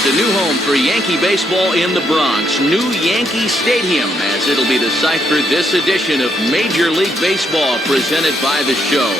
is a new home for Yankee baseball in the Bronx. New Yankee Stadium, as it'll be the site for this edition of Major League Baseball presented by The Show.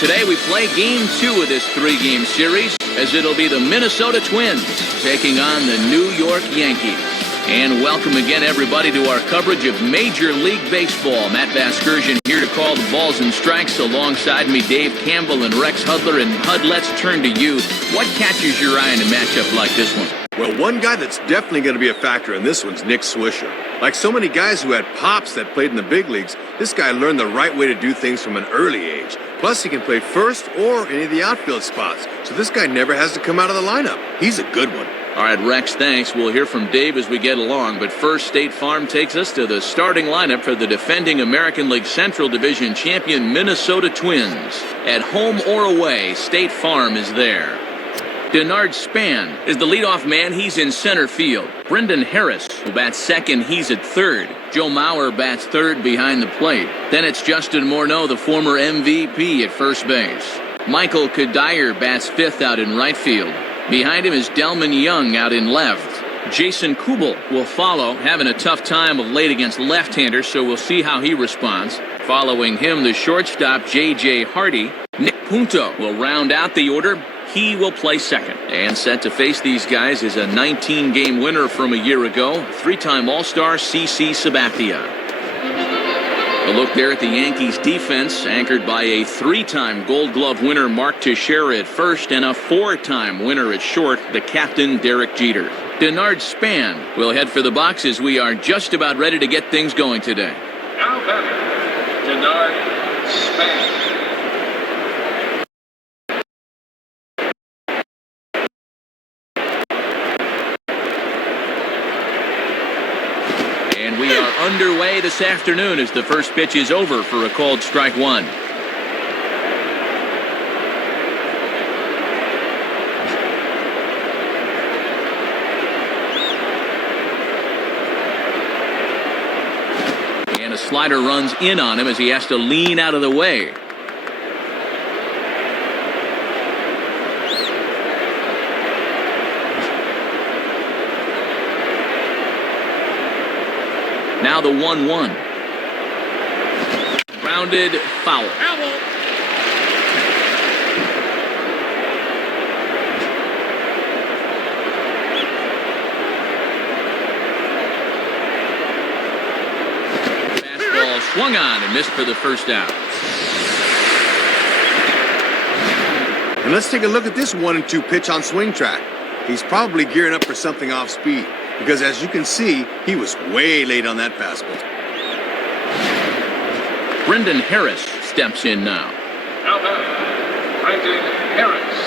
Today we play Game 2 of this 3-game series, as it'll be the Minnesota Twins taking on the New York Yankees. And welcome again, everybody, to our coverage of Major League Baseball. Matt Vasgersian here to call the balls and strikes. Alongside me, Dave Campbell and Rex Hudler. And Hud, let's turn to you. What catches your eye in a matchup like this one? Well, one guy that's definitely going to be a factor in this one's Nick Swisher. Like so many guys who had pops that played in the big leagues, this guy learned the right way to do things from an early age. Plus, he can play first or any of the outfield spots. So this guy never has to come out of the lineup. He's a good one. All right, Rex, thanks. We'll hear from Dave as we get along. But first, State Farm takes us to the starting lineup for the defending American League Central Division champion Minnesota Twins. At home or away, State Farm is there. Denard Span is the leadoff man. He's in center field. Brendan Harris, who bats second, he's at third. Joe Mauer bats third behind the plate. Then it's Justin Morneau, the former MVP, at first base. Michael Kadire bats fifth out in right field. Behind him is Delman Young out in left. Jason Kubel will follow, having a tough time of late against left-handers, so we'll see how he responds. Following him, the shortstop, J.J. Hardy. Nick Punto will round out the order. He will play second. And set to face these guys is a 19-game winner from a year ago, 3-time All-Star C.C. Sabathia. A look there at the Yankees defense, anchored by a 3-time Gold Glove winner Mark Teixeira at first and a 4-time winner at short, the captain Derek Jeter. Denard Span will head for the box as we are just about ready to get things going today. Now batting, Denard Span. And we are underway this afternoon as the first pitch is over for a called strike one. And a slider runs in on him as he has to lean out of the way. Now the 1-1. Grounded foul. Fastball swung on and missed for the first out. And let's take a look at this 1-2 pitch on swing track. He's probably gearing up for something off speed, because as you can see, he was way late on that fastball. Brendan Harris steps in now. Now batting, Brendan Harris.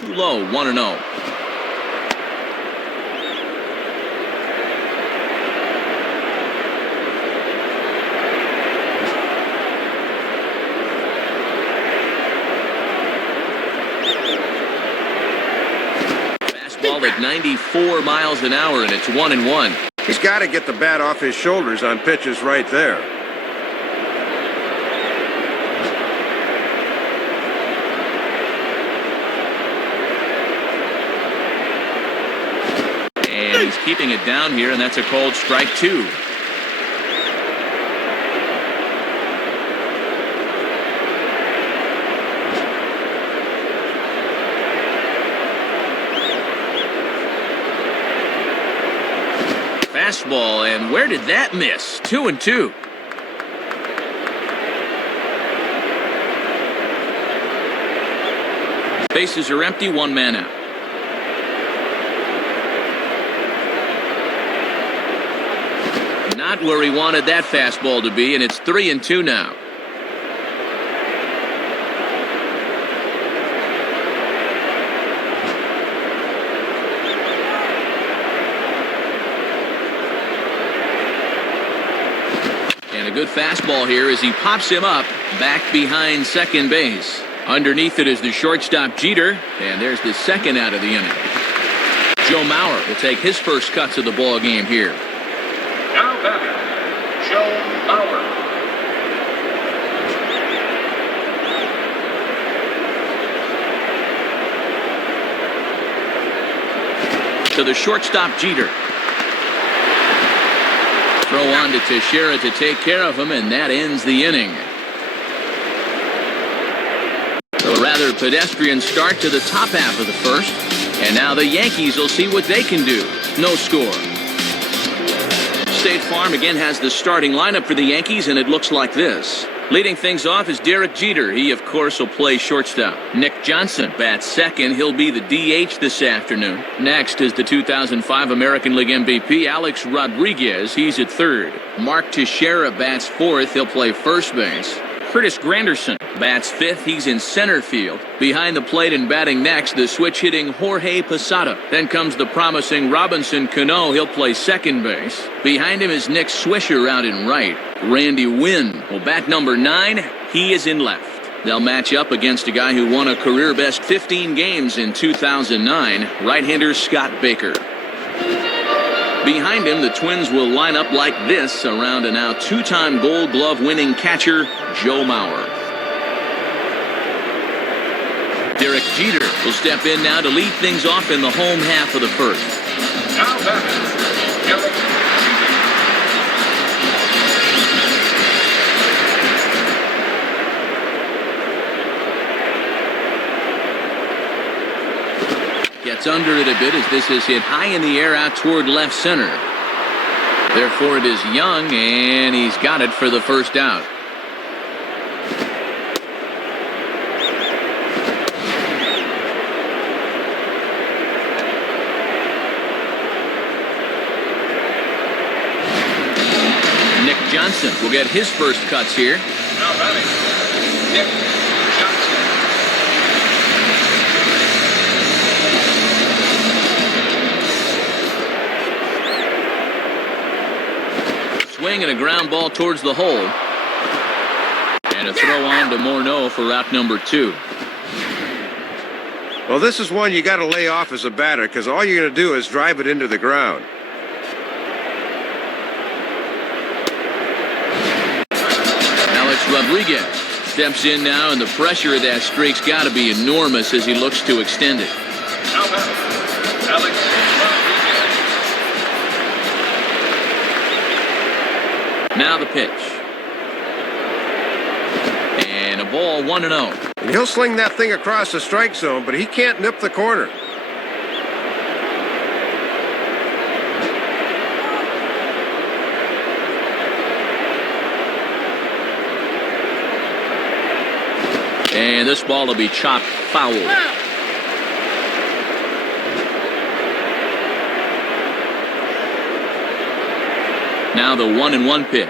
Too low, 1-0. Ball at 94 miles an hour, and it's 1-1. He's got to get the bat off his shoulders on pitches right there. And he's keeping it down here, and that's a called strike two. Fastball, and where did that miss? 2-2. Bases are empty, one man out. Not where he wanted that fastball to be, and it's 3-2 now. And a good fastball here as he pops him up back behind second base. Underneath it is the shortstop Jeter, and there's the second out of the inning. Joe Mauer will take his first cuts of the ball game here. Now batting, Joe Bauer. To the shortstop, Jeter. Throw on to Teixeira to take care of him, and that ends the inning. So a rather pedestrian start to the top half of the first. And now the Yankees will see what they can do. No score. State Farm again has the starting lineup for the Yankees, and it looks like this. Leading things off is Derek Jeter. He, of course, will play shortstop. Nick Johnson bats second. He'll be the DH this afternoon. Next is the 2005 American League MVP, Alex Rodriguez. He's at third. Mark Teixeira bats fourth. He'll play first base. Curtis Granderson bats fifth. He's in center field. Behind the plate and batting next, the switch-hitting Jorge Posada. Then comes the promising Robinson Cano. He'll play second base. Behind him is Nick Swisher out in right. Randy Wynn will bat number 9. He is in left. They'll match up against a guy who won a career-best 15 games in 2009, right-hander Scott Baker. Behind him, the Twins will line up like this around a now 2-time Gold Glove winning catcher, Joe Mauer. Derek Jeter will step in now to lead things off in the home half of the first. Now batting, Derek Gets under it a bit as this is hit high in the air out toward left center. Therefore, it is Young, and he's got it for the first out. Nick Johnson will get his first cuts here. Now batting, Nick Johnson. Swing and a ground ball towards the hole. And a throw on to Morneau for out number 2. Well, this is one you got to lay off as a batter because all you're going to do is drive it into the ground. Alex Rodriguez steps in now, and the pressure of that streak's got to be enormous as he looks to extend it. Now batting, Alex Rodriguez. Now the pitch. And a ball 1-0. And he'll sling that thing across the strike zone, but he can't nip the corner. And this ball will be chopped foul. Now the 1-1 pitch.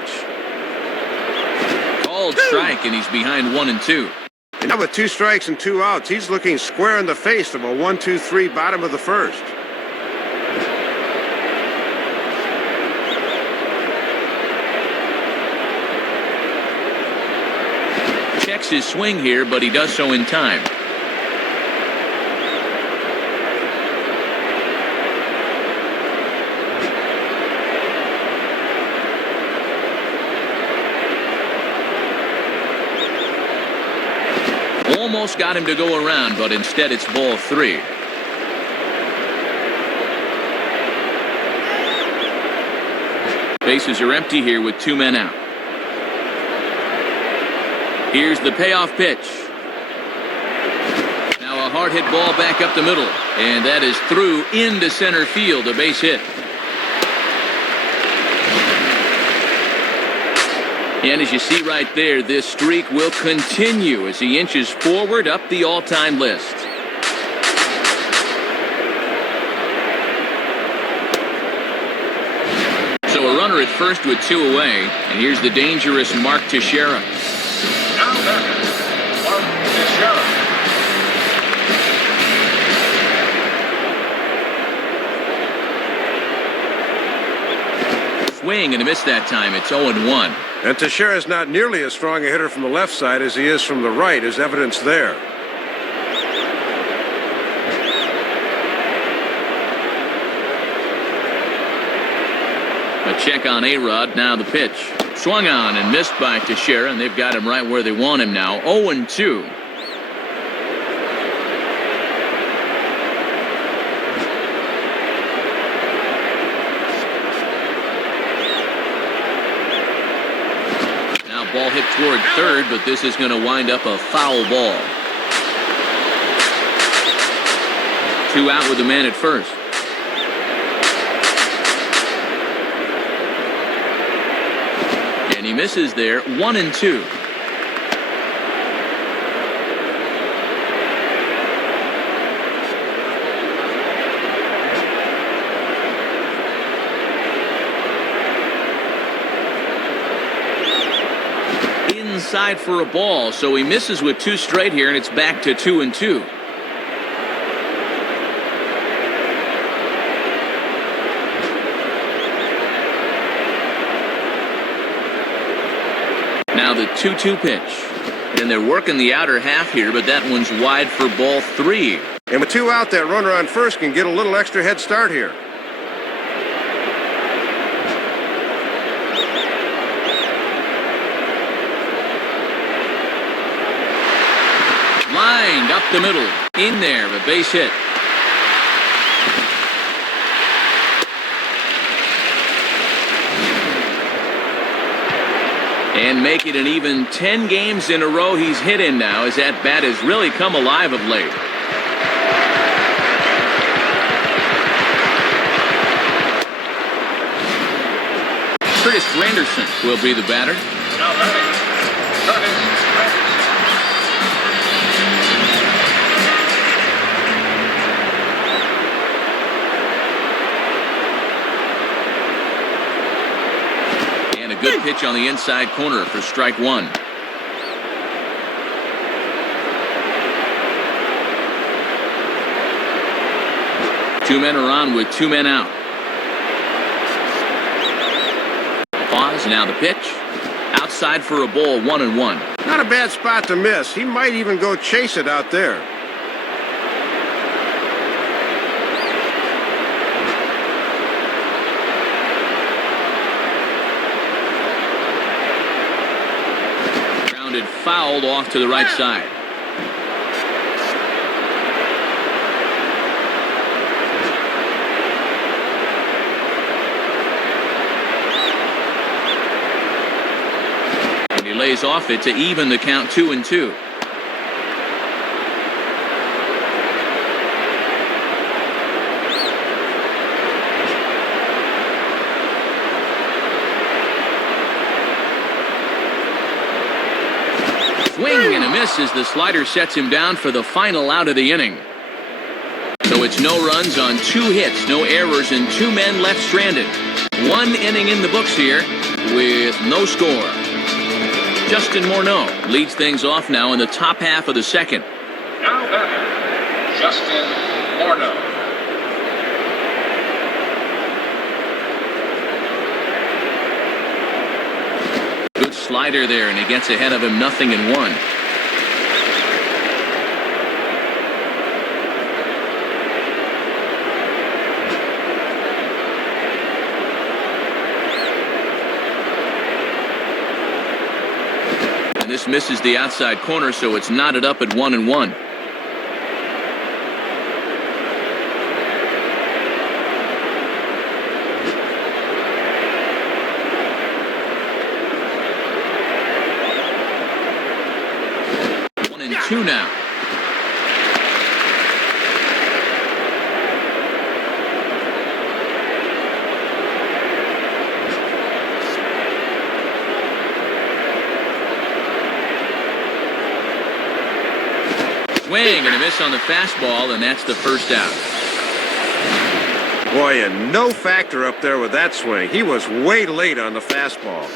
Called strike, and he's behind 1-2. And now with 2 strikes and 2 outs, he's looking square in the face of a 1-2-3 bottom of the first. Checks his swing here, but he does so in time. Almost got him to go around, but instead it's ball 3. Bases are empty here with 2 men out. Here's the payoff pitch. Now a hard hit ball back up the middle, and that is through into center field, a base hit. And as you see right there, this streak will continue as he inches forward up the all-time list. So a runner at first with 2 away, and here's the dangerous Mark Teixeira. Now batting, Mark Teixeira. Swing and a miss that time. It's 0-1. And Teixeira's not nearly as strong a hitter from the left side as he is from the right, as evidence there. A Check on A-Rod. Now the pitch. Swung on and missed by Teixeira, and they've got him right where they want him now. 0-2. Now ball hit toward third, but this is going to wind up a foul ball. 2 out with the man at first. And he misses there. 1-2. Inside for a ball, so he misses with 2 straight here, and it's back to 2-2. Now the 2-2 pitch. And they're working the outer half here, but that one's wide for ball 3. And with 2 out, that runner on first can get a little extra head start here. Lined up the middle. In there, a base hit. And make it an even 10 games in a row he's hit in now, as that bat has really come alive of late. Curtis Granderson will be the batter. Now batting, Curtis Granderson. Good pitch on the inside corner for strike 1. Two men are on with 2 men out. Pause, now the pitch. Outside for a ball, 1-1. Not a bad spot to miss. He might even go chase it out there. Fouled off to the right side. And he lays off it to even the count 2-2. Swing and a miss as the slider sets him down for the final out of the inning. So it's no runs on 2 hits, no errors, and 2 men left stranded. 1 inning in the books here with no score. Justin Morneau leads things off now in the top half of the second. Now batting, Justin Morneau. Good slider there, and he gets ahead of him 0-1. And this misses the outside corner, so it's knotted up at 1-1. Two now. Swing and a miss on the fastball, and that's the first out. Boy, and no factor up there with that swing. He was way late on the fastball.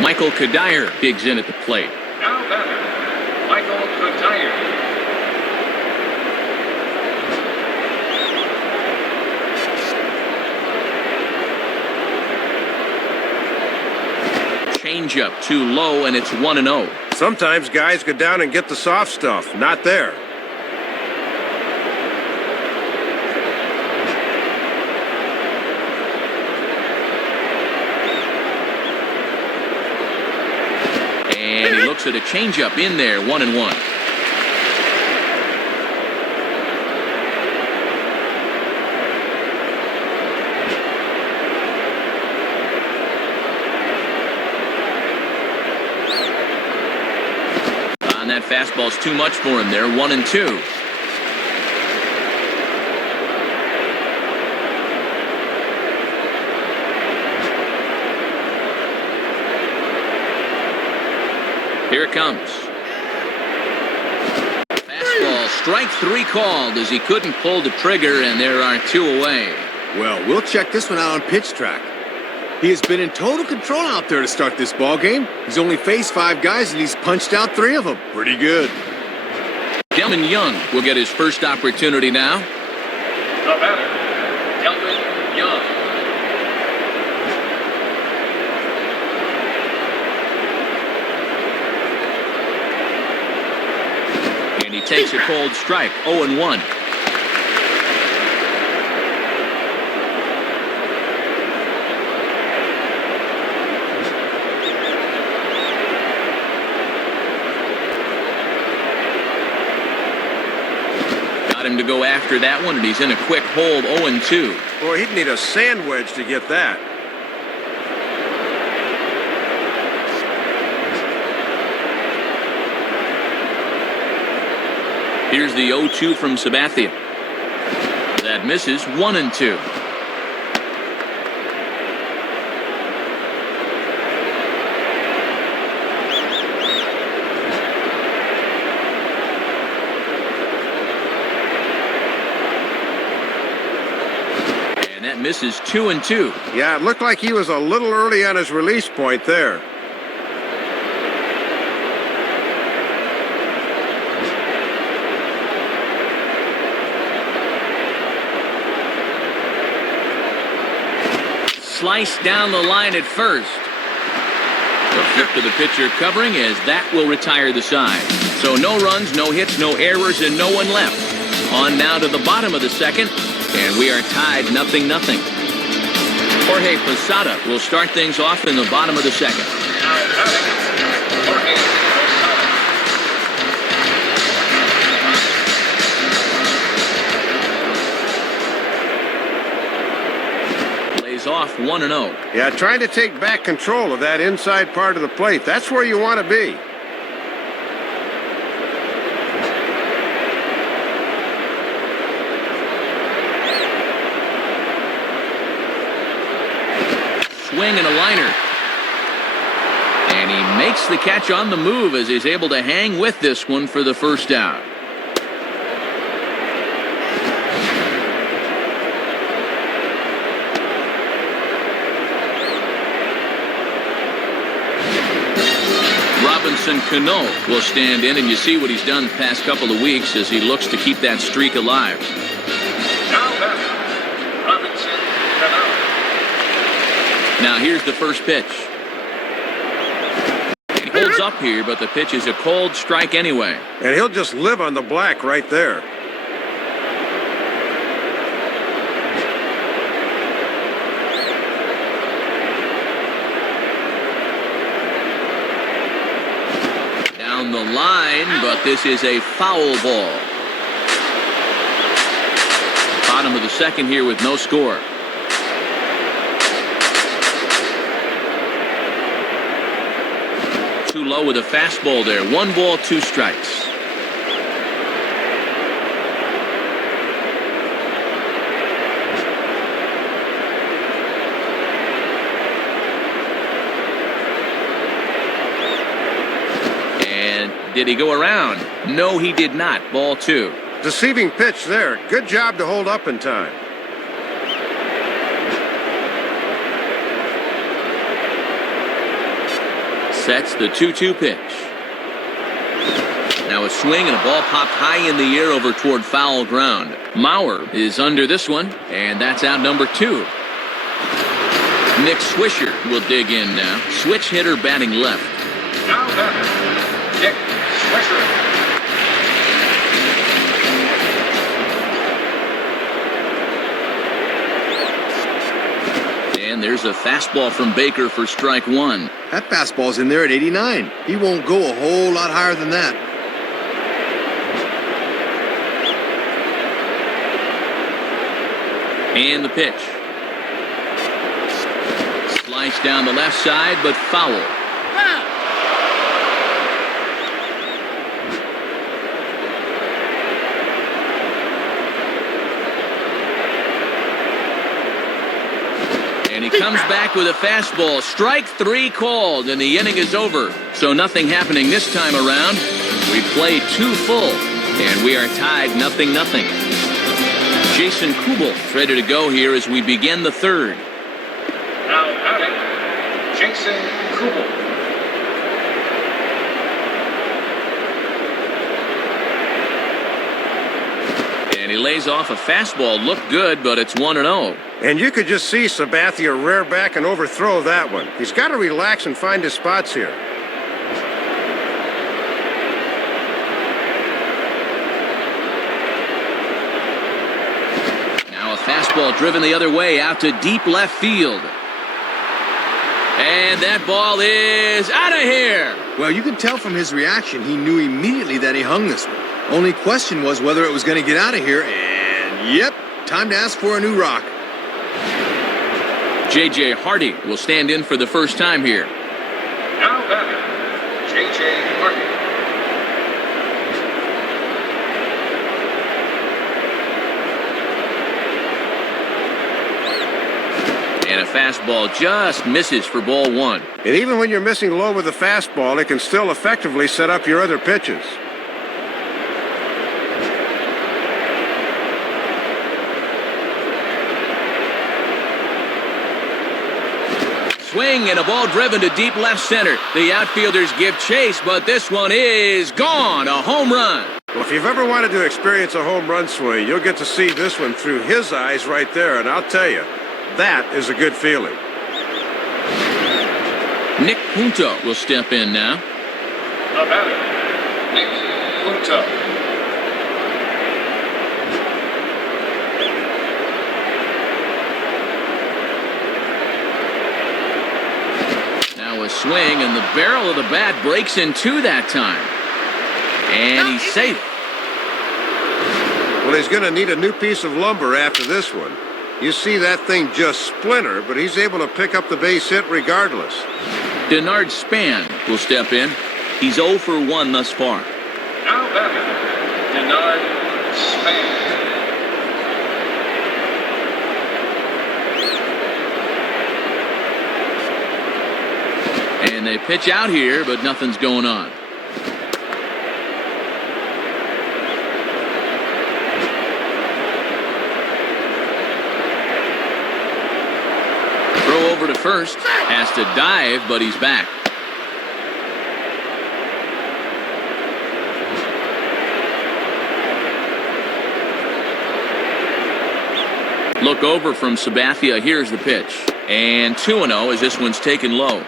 Michael Kadire digs in at the plate. Now batting, Michael Kadire. Changeup too low, and it's 1-0. Sometimes guys go down and get the soft stuff. Not there. looks at a changeup in there, 1-1. And that fastball's too much for him there, 1-2. Here it comes. Fastball, strike 3 called as he couldn't pull the trigger, and there are 2 away. Well, we'll check this one out on pitch track. He has been in total control out there to start this ball game. He's only faced 5 guys, and he's punched out 3 of them. Pretty good. Delman Young will get his first opportunity now. The batter, Delman Young. And he takes a cold strike, 0-1. Him to go after that one, and he's in a quick hold, 0-2. Boy, he'd need a sand wedge to get that. Here's the 0-2 from Sabathia. That misses, 1-2. Misses, 2-2. Yeah, it looked like he was a little early on his release point there. Sliced down the line at first. The flip to the pitcher covering as that will retire the side. So no runs, no hits, no errors, and no one left. On now to the bottom of the second. And we are tied 0-0. Jorge Posada will start things off in the bottom of the second. Lays off 1-0. Yeah, trying to take back control of that inside part of the plate. That's where you want to be. Swing and a liner. And he makes the catch on the move as he's able to hang with this one for the first out. Robinson Cano will stand in, and you see what he's done the past couple of weeks as he looks to keep that streak alive. Now batter, Robinson Cano. Now here's the first pitch. He holds up here, but the pitch is a cold strike anyway. And he'll just live on the black right there. Down the line, but this is a foul ball. Bottom of the second here with no score. Too low with a fastball there. 1 ball, 2 strikes. And did he go around? No, he did not. Ball 2. Deceiving pitch there. Good job to hold up in time. Sets the 2-2 pitch. Now a swing and a ball popped high in the air over toward foul ground. Mauer is under this one, and that's out number 2. Nick Swisher will dig in now. Switch hitter batting left. Now batter, Nick Swisher. there's a fastball from Baker for strike one. That fastball's in there at 89. He won't go a whole lot higher than that. And the pitch. Sliced down the left side, but foul. And he comes back with a fastball. Strike three called, and the inning is over. So nothing happening this time around. We play two full, and we are tied 0-0. Jason Kubel ready to go here as we begin the third. Now batting, Jason Kubel. And he lays off a fastball. Looked good, but it's 1-0. And you could just see Sabathia rear back and overthrow that one. He's got to relax and find his spots here. Now a fastball driven the other way out to deep left field. And that ball is out of here. Well, you can tell from his reaction he knew immediately that he hung this one. Only question was whether it was going to get out of here, and yep, time to ask for a new rock. J.J. Hardy will stand in for the first time here. Now batting, J.J. Hardy. And a fastball just misses for ball one. And even when you're missing low with a fastball, it can still effectively set up your other pitches. Swing and a ball driven to deep left center. The outfielders give chase, but this one is gone. A home run. Well, if you've ever wanted to experience a home run swing, you'll get to see this one through his eyes right there. And I'll tell you, that is a good feeling. Nick Punto will step in now. The batter, Nick Punto. A swing, and the barrel of the bat breaks in two that time. And he's safe. Well, he's going to need a new piece of lumber after this one. You see that thing just splinter, but he's able to pick up the base hit regardless. Denard Span will step in. He's 0 for 1 thus far. Now batting, Denard Span. And they pitch out here, but nothing's going on. Throw over to first. Has to dive, but he's back. Look over from Sabathia. Here's the pitch. And 2-0 as this one's taken low.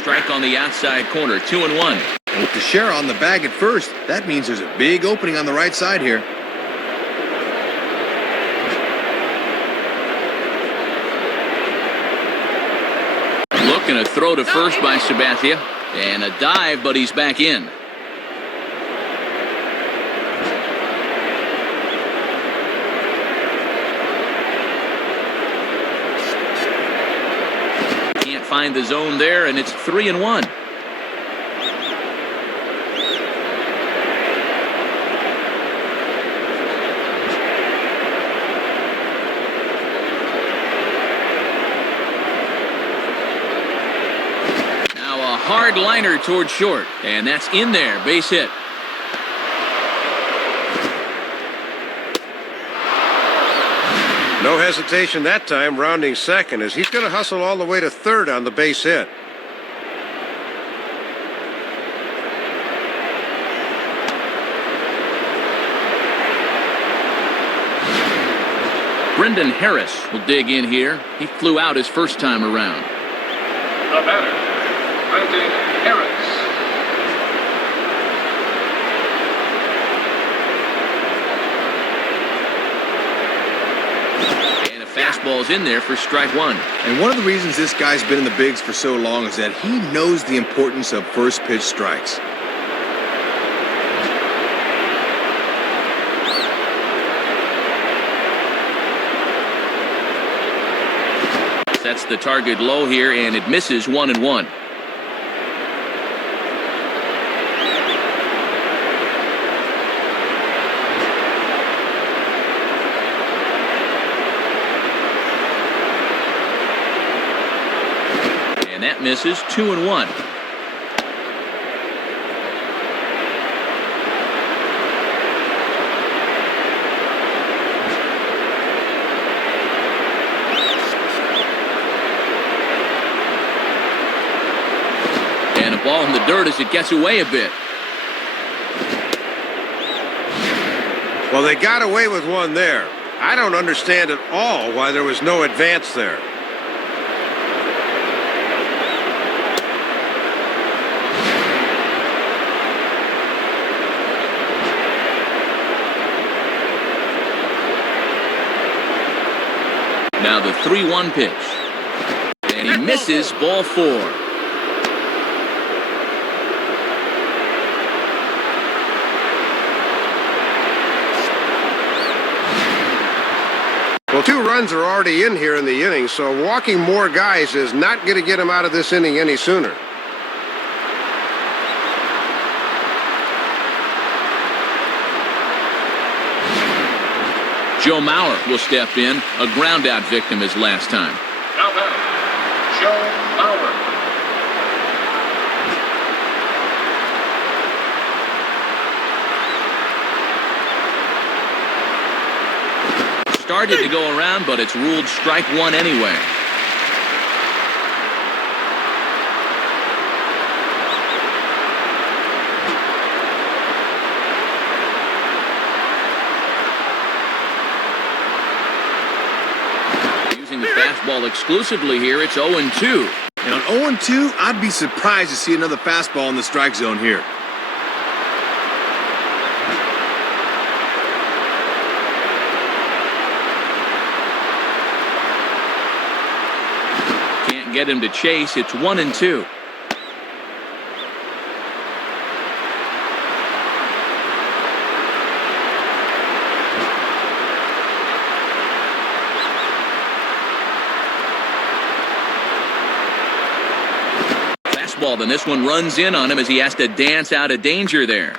Strike on the outside corner, 2-1. With Teixeira on the bag at first, that means there's a big opening on the right side here. Looking to throw to first by Sabathia. And a dive, but he's back in. Find the zone there, and it's 3-1. Now a hard liner toward short, and that's in there, base hit. No hesitation that time, rounding second, as he's going to hustle all the way to third on the base hit. Brendan Harris will dig in here. He flew out his first time around. The batter, Brandon Harris. And a fastball's in there for strike one. And one of the reasons this guy's been in the bigs for so long is that he knows the importance of first pitch strikes. That's the target low here, and it misses 1-1. And that misses 2-1. Ball in the dirt as it gets away a bit. Well, they got away with one there. I don't understand at all why there was no advance there. Now the 3-1 pitch. And he misses ball 4. Well, 2 runs are already in here in the inning, so walking more guys is not going to get him out of this inning any sooner. Joe Mauer will step in. A ground-out victim his last time. Now batting, Joe Mauer. Started to go around, but it's ruled strike one anyway. Using the fastball exclusively here, it's 0-2. And on 0-2, I'd be surprised to see another fastball in the strike zone here. Get him to chase. It's 1-2. Fastball, then this one runs in on him as he has to dance out of danger there.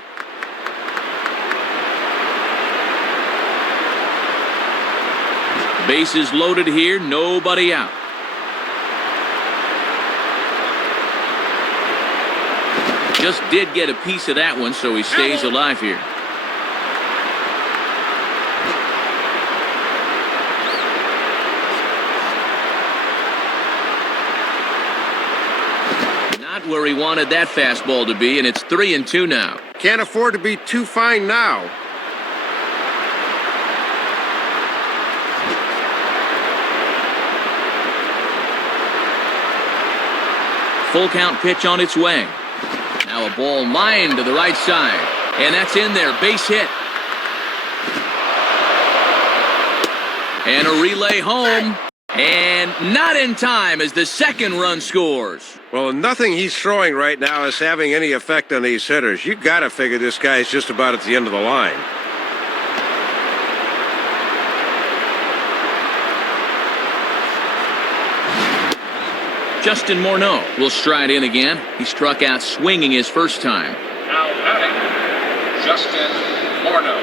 Bases loaded here, nobody out. Just did get a piece of that one, so he stays alive here. Not where he wanted that fastball to be, and it's 3-2 now. Can't afford to be too fine now. Full count pitch on its way. Now a ball lined to the right side. And that's in there. Base hit. And a relay home. And not in time as the second run scores. Well, nothing he's throwing right now is having any effect on these hitters. You got to figure this guy's just about at the end of the line. Justin Morneau will stride in again. He struck out swinging his first time. Now batting, Justin Morneau.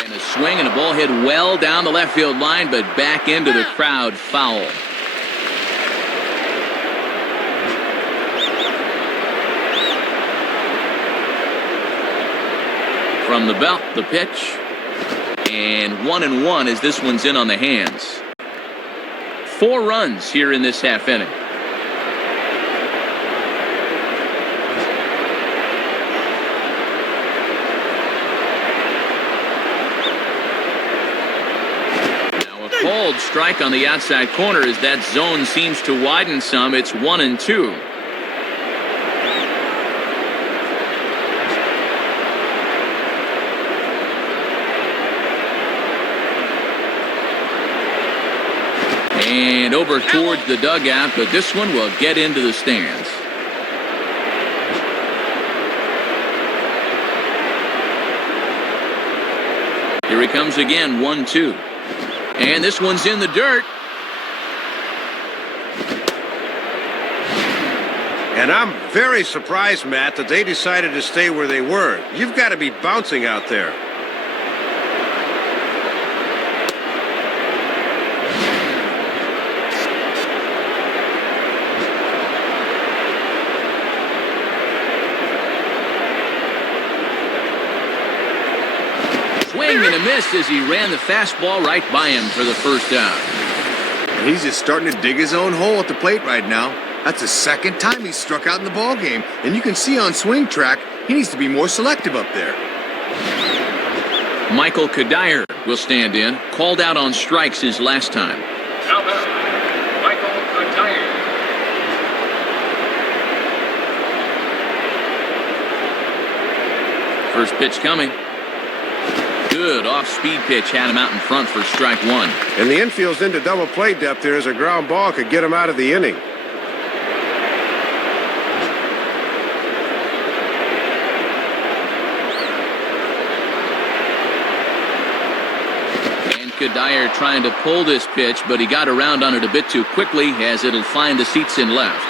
And a swing and a ball hit well down the left field line, but back into the crowd foul. From the belt, the pitch. And 1-1 as this one's in on the hands. 4 runs here in this half inning. called strike on the outside corner as that zone seems to widen some. It's 1-2. And over towards the dugout, but this one will get into the stands. Here he comes again, 1-2. And this one's in the dirt. And I'm very surprised, Matt, that they decided to stay where they were. You've got to be bouncing out there. Swing and a miss as he ran the fastball right by him for the first out. And he's just starting to dig his own hole at the plate right now. That's the second time he's struck out in the ball game, and you can see on swing track he needs to be more selective up there. Michael Kadire will stand in, called out on strikes his last time. Now batter, Michael Kadire. First pitch coming. Good off-speed pitch had him out in front for strike one. And the infield's into double play depth there as a ground ball could get him out of the inning. And Kadire trying to pull this pitch, but he got around on it a bit too quickly as it'll find the seats in left.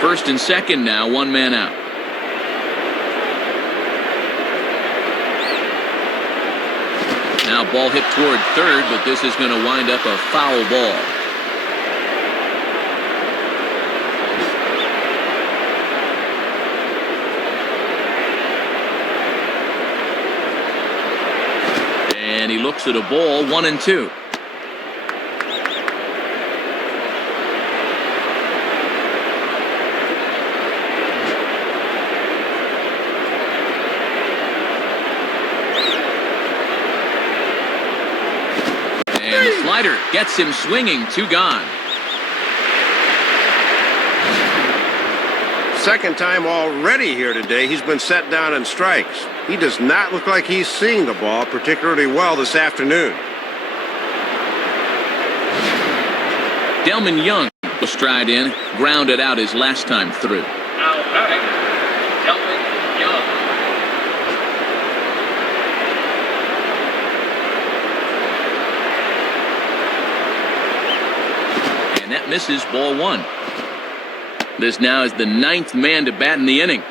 First and second now, one man out. Now ball hit toward third, but this is going to wind up a foul ball. And he looks at a ball, 1-2. Slider gets him swinging, 2 gone. Second time already here today he's been set down in strikes. He does not look like he's seeing the ball particularly well this afternoon. Delman Young will stride in, grounded out his last time through. Now batting, Delman Young. And that misses, ball 1. This now is the 9th man to bat in the inning.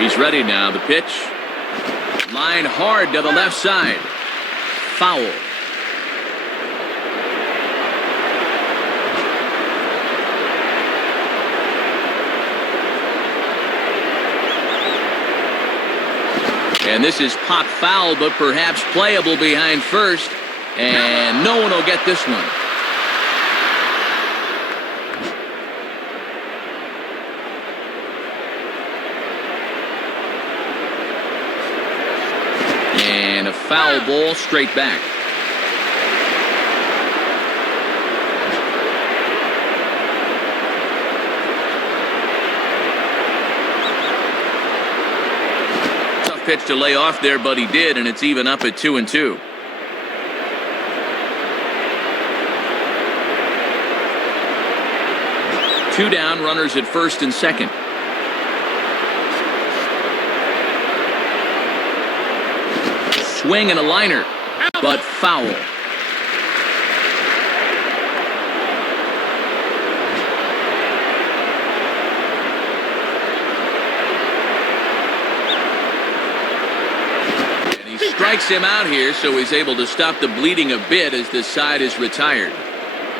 He's ready now. The pitch. Line hard to the left side. Foul. And this is pop foul, but perhaps playable behind first. And no one will get this one. And a foul ball straight back. Pitch to lay off there, but he did, and it's even up at 2-2. Two down, runners at first and second. Swing and a liner, but foul. Strikes him out here, so he's able to stop the bleeding a bit as this side is retired.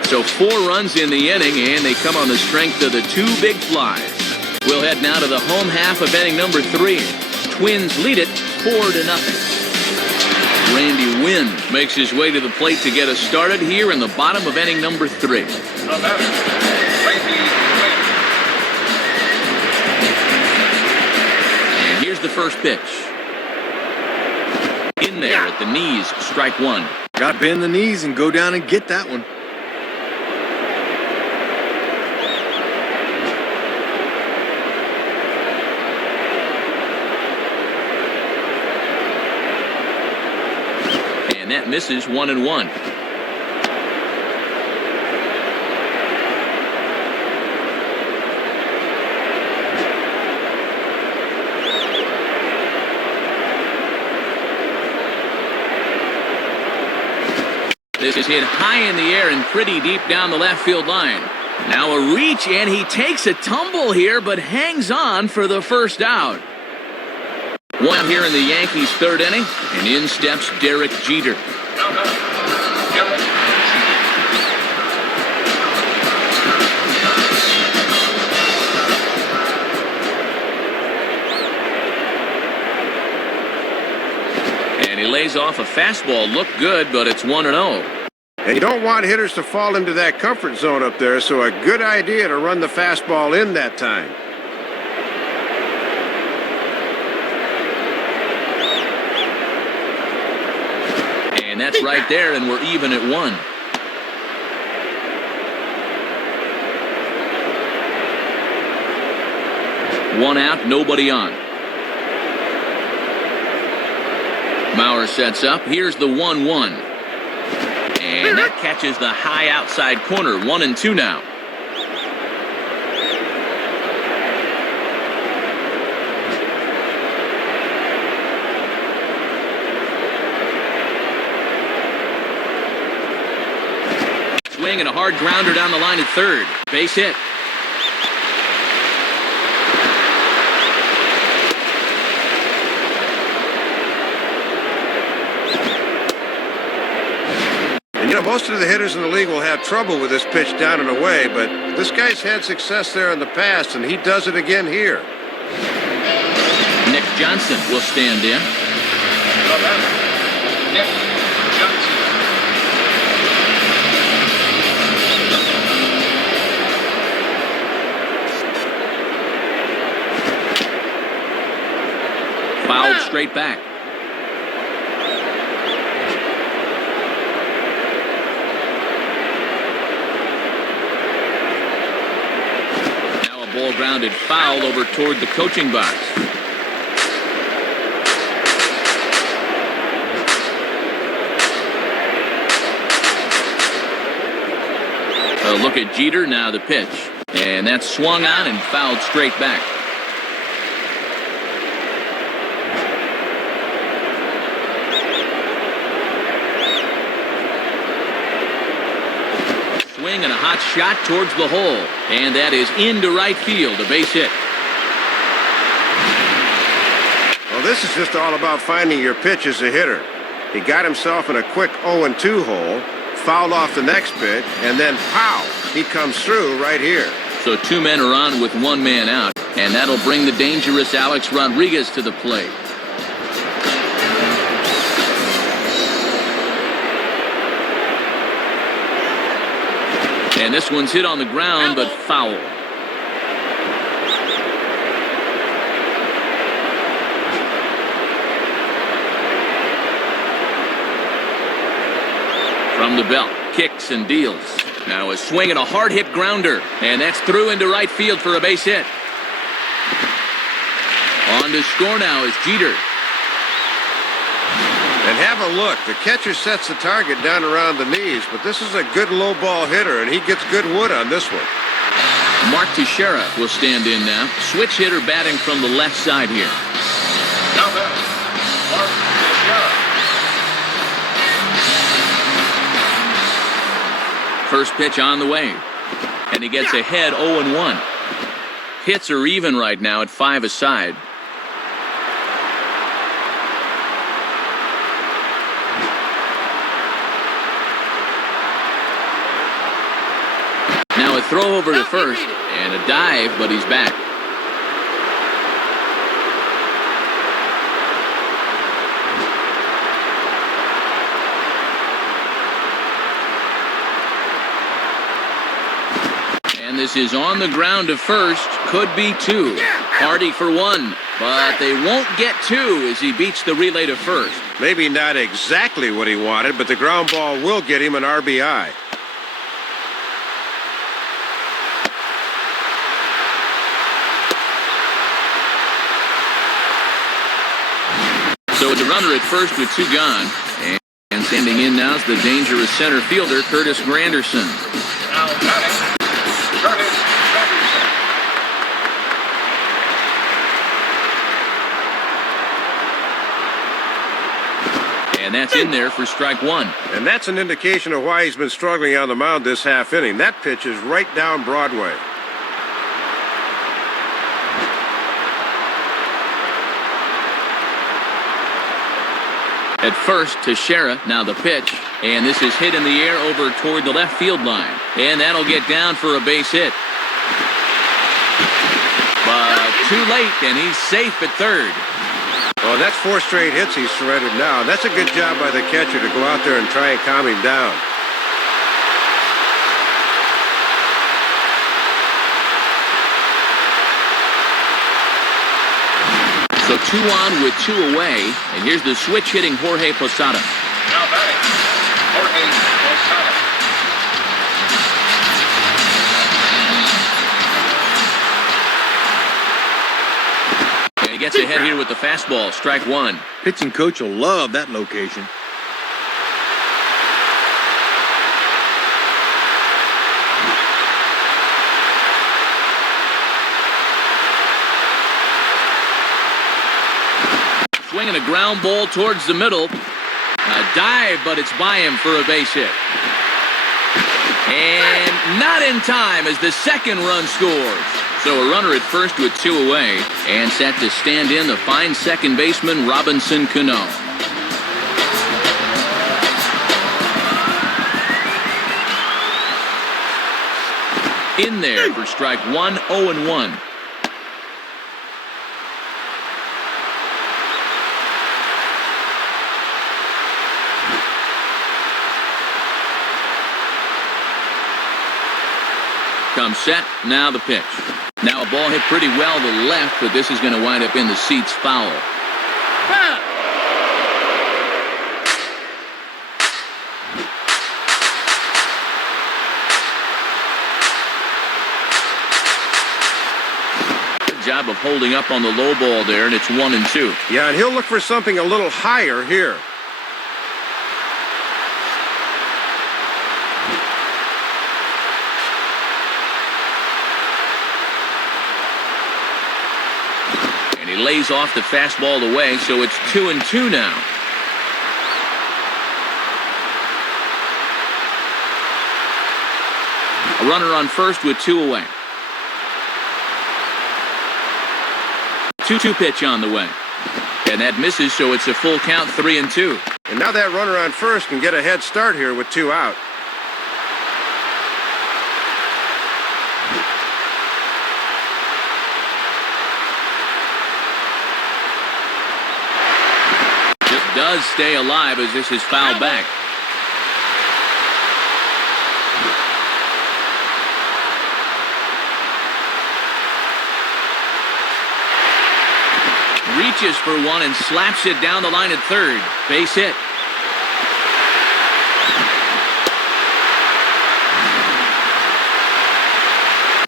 So 4 runs in the inning, and they come on the strength of the 2 big flies. We'll head now to the home half of inning number 3. Twins lead it 4-0. Randy Wynn makes his way to the plate to get us started here in the bottom of inning number 3. The batter, Randy Wynn. And here's the first pitch. In there at the knees, strike 1. Got to bend the knees and go down and get that one. And that misses 1-1. This is hit high in the air and pretty deep down the left field line. Now a reach, and he takes a tumble here, but hangs on for the first out. One here in the Yankees' 3rd inning, and in steps Derek Jeter. Now batter, Derek And he lays off a fastball. Looked good, but it's 1-0. And you don't want hitters to fall into that comfort zone up there, so a good idea to run the fastball in that time. And that's right there, and we're even at 1. One out, nobody on. Mauer sets up. Here's the 1-1. And that catches the high outside corner. 1-2 now. Swing and a hard grounder down the line at 3rd. Base hit. You know, most of the hitters in the league will have trouble with this pitch down and away, but this guy's had success there in the past, and he does it again here. Nick Johnson will stand in. The batter, Nick Johnson. Fouled straight back. Ball grounded foul over toward the coaching box. A look at Jeter, now the pitch. And that's swung on and fouled straight back. Swing and a hot shot towards the hole. And that is into right field, a base hit. Well, this is just all about finding your pitch as a hitter. He got himself in a quick 0-2 hole, fouled off the next pitch, and then pow, he comes through right here. So 2 men are on with 1 man out, and that'll bring the dangerous Alex Rodriguez to the plate. And this one's hit on the ground, but foul. From the belt, kicks and deals. Now a swing and a hard hit grounder, and that's through into right field for a base hit. On to score now is Jeter. And have a look. The catcher sets the target down around the knees, but this is a good low ball hitter, and he gets good wood on this one. Mark Teixeira will stand in now. Switch hitter batting from the left side here. Now batter, Mark Teixeira. First pitch on the way. And he gets ahead 0-1. Hits are even right now at 5 aside. Now a throw over to first and a dive, but he's back. This is on the ground to first. Could be two. Hardy for one. But they won't get two as he beats the relay to first. Maybe not exactly what he wanted, but the ground ball will get him an RBI. So it's a runner at first with two gone. And standing in now is the dangerous center fielder, Curtis Granderson. Now batting, Curtis Granderson. And that's in there for strike one. And that's an indication of why he's been struggling on the mound this half inning. That pitch is right down Broadway. At first, Teixeira, now the pitch. And this is hit in the air over toward the left field line. And that'll get down for a base hit. But too late, and he's safe at third. Oh, that's 4 straight hits he's surrendered now. That's a good job by the catcher to go out there and try and calm him down. So 2 on with 2 away. And here's the switch hitting Jorge Posada. Now batting, Jorge Posada. And he gets ahead here with the fastball. Strike one. Pitching coach will love that location. Swinging a ground ball towards the middle. A dive, but it's by him for a base hit. And not in time as the second run scores. So a runner at first with 2 away. And set to stand in the fine second baseman, Robinson Cano. In there for strike one, 0-1. Comes set, now the pitch. Now a ball hit pretty well to the left, but this is going to wind up in the seats foul. Good job of holding up on the low ball there, and it's 1-2. Yeah, and he'll look for something a little higher here. He lays off the fastball away, so it's 2-2 now. A runner on first with 2 away. 2-2 pitch on the way. And that misses, so it's a full count, 3-2. And now that runner on first can get a head start here with 2 out. Does stay alive as this is fouled back. Reaches for one and slaps it down the line at third. Base hit.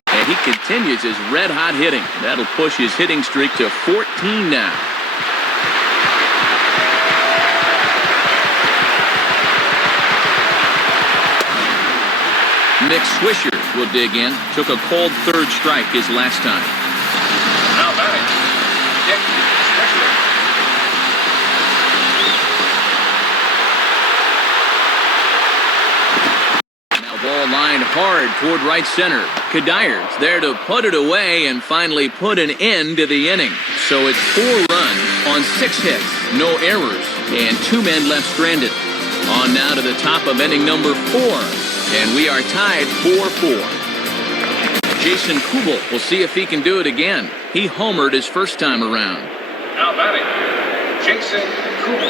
And he continues his red-hot hitting. That'll push his hitting streak to 14 now. Nick Swisher will dig in. Took a cold third strike his last time. Now batting, Nick Swisher. Now ball lined hard toward right center. Kadyr's there to put it away and finally put an end to the inning. So it's 4 runs on 6 hits, no errors, and 2 men left stranded. On now to the top of inning number 4. And we are tied 4-4. Jason Kubel will see if he can do it again. He homered his first time around. Now batting, Jason Kubel.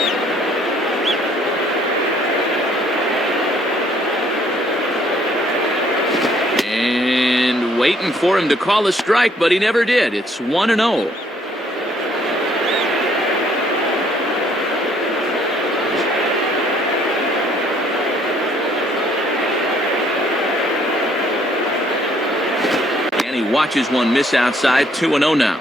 And And waiting for him to call a strike, but he never did. It's 1-0. And he watches one miss outside. 2-0 now.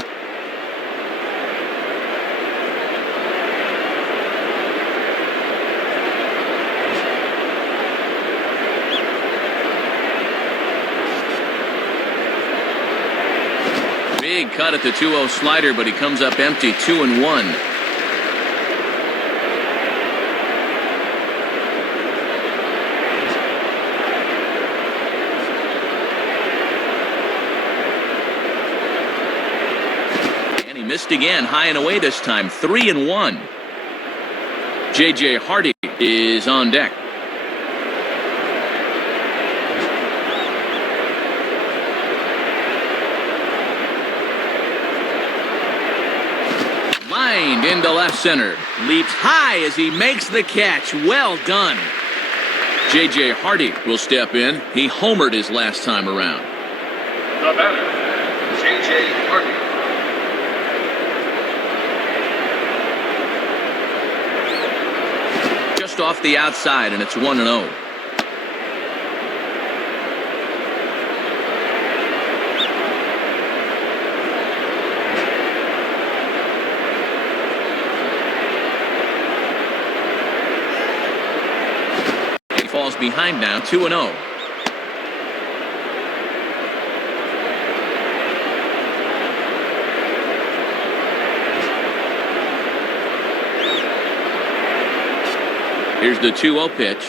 Big cut at the 2-0 slider, but he comes up empty. 2-1. And he missed again, high and away this time. 3-1. J.J. Hardy is on deck. Lined into left center. Leaps high as he makes the catch. Well done. J.J. Hardy will step in. He homered his last time around. The batter, J.J. Hardy. Just off the outside, and it's 1-0. Falls behind now, 2-0. Here's the 2-0 pitch.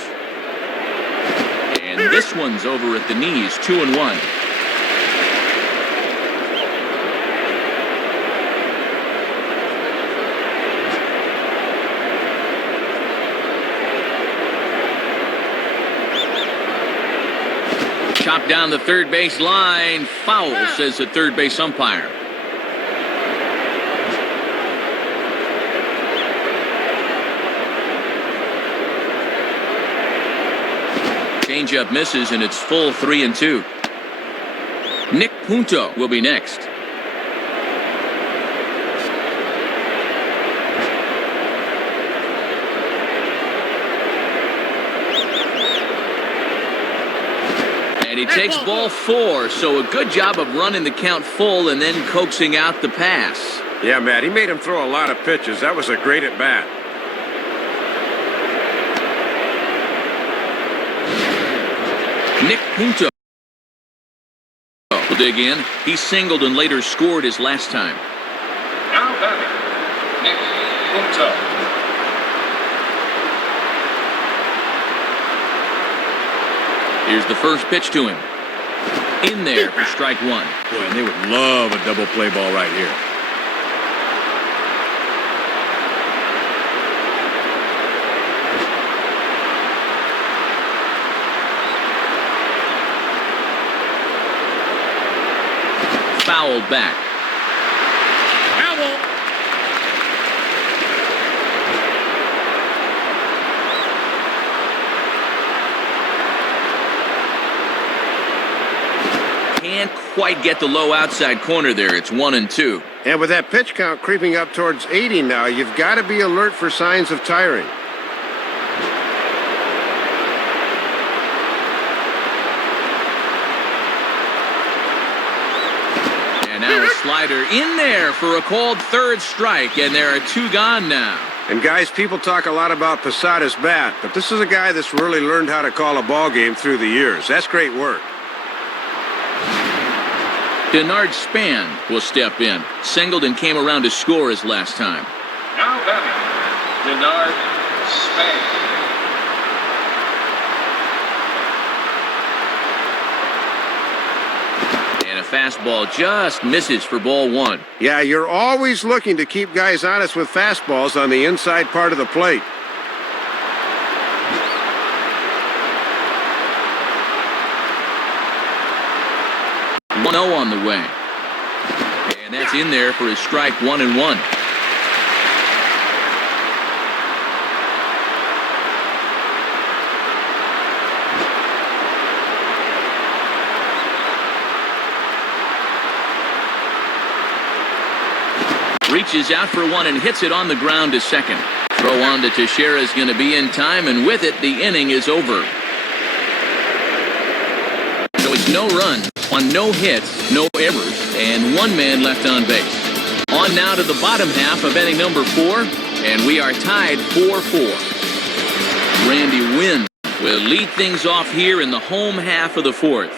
And this one's over at the knees, 2-1. Chopped down the third base line. Foul, says the third base umpire. Changeup misses, and it's full 3-2. Nick Punto will be next. And he takes ball 4, so a good job of running the count full and then coaxing out the pass. Yeah, Matt, he made him throw a lot of pitches. That was a great at-bat. Nick Punto will dig in. He singled and later scored his last time. Now batting, Nick Punto. Here's the first pitch to him. In there for strike one. Boy, and they would love a double play ball right here. Fouled back. Can't quite get the low outside corner there. It's 1-2. And with that pitch count creeping up towards 80 now, you've got to be alert for signs of tiring. And now a slider in there for a called third strike, and there are 2 gone now. And guys, people talk a lot about Posada's bat, but this is a guy that's really learned how to call a ball game through the years. That's great work. Denard Span will step in. Singled and came around to score his last time. Now batting, Denard Span. And a fastball just misses for ball 1. Yeah, you're always looking to keep guys honest with fastballs on the inside part of the plate. 1-0 on the way. And that's in there for his strike 1-1. Reaches out for one and hits it on the ground to second. Throw on to Teixeira is going to be in time, and with it, the inning is over. So it's no runs on no hits, no errors, and one man left on base. On now to the bottom half of inning number 4, and we are tied 4-4. Randy Wynn will lead things off here in the home half of the 4th.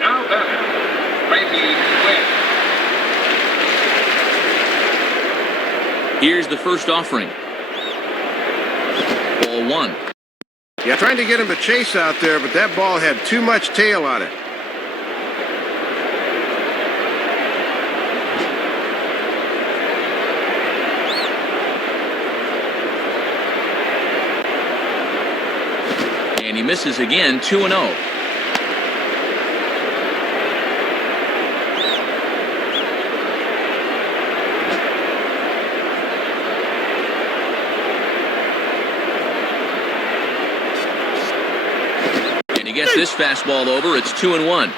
Now batting, Randy Wynn. Here's the first offering. Ball 1. Yeah, trying to get him to chase out there, but that ball had too much tail on it. And he misses again, 2-0. And he gets this fastball over. It's 2-1.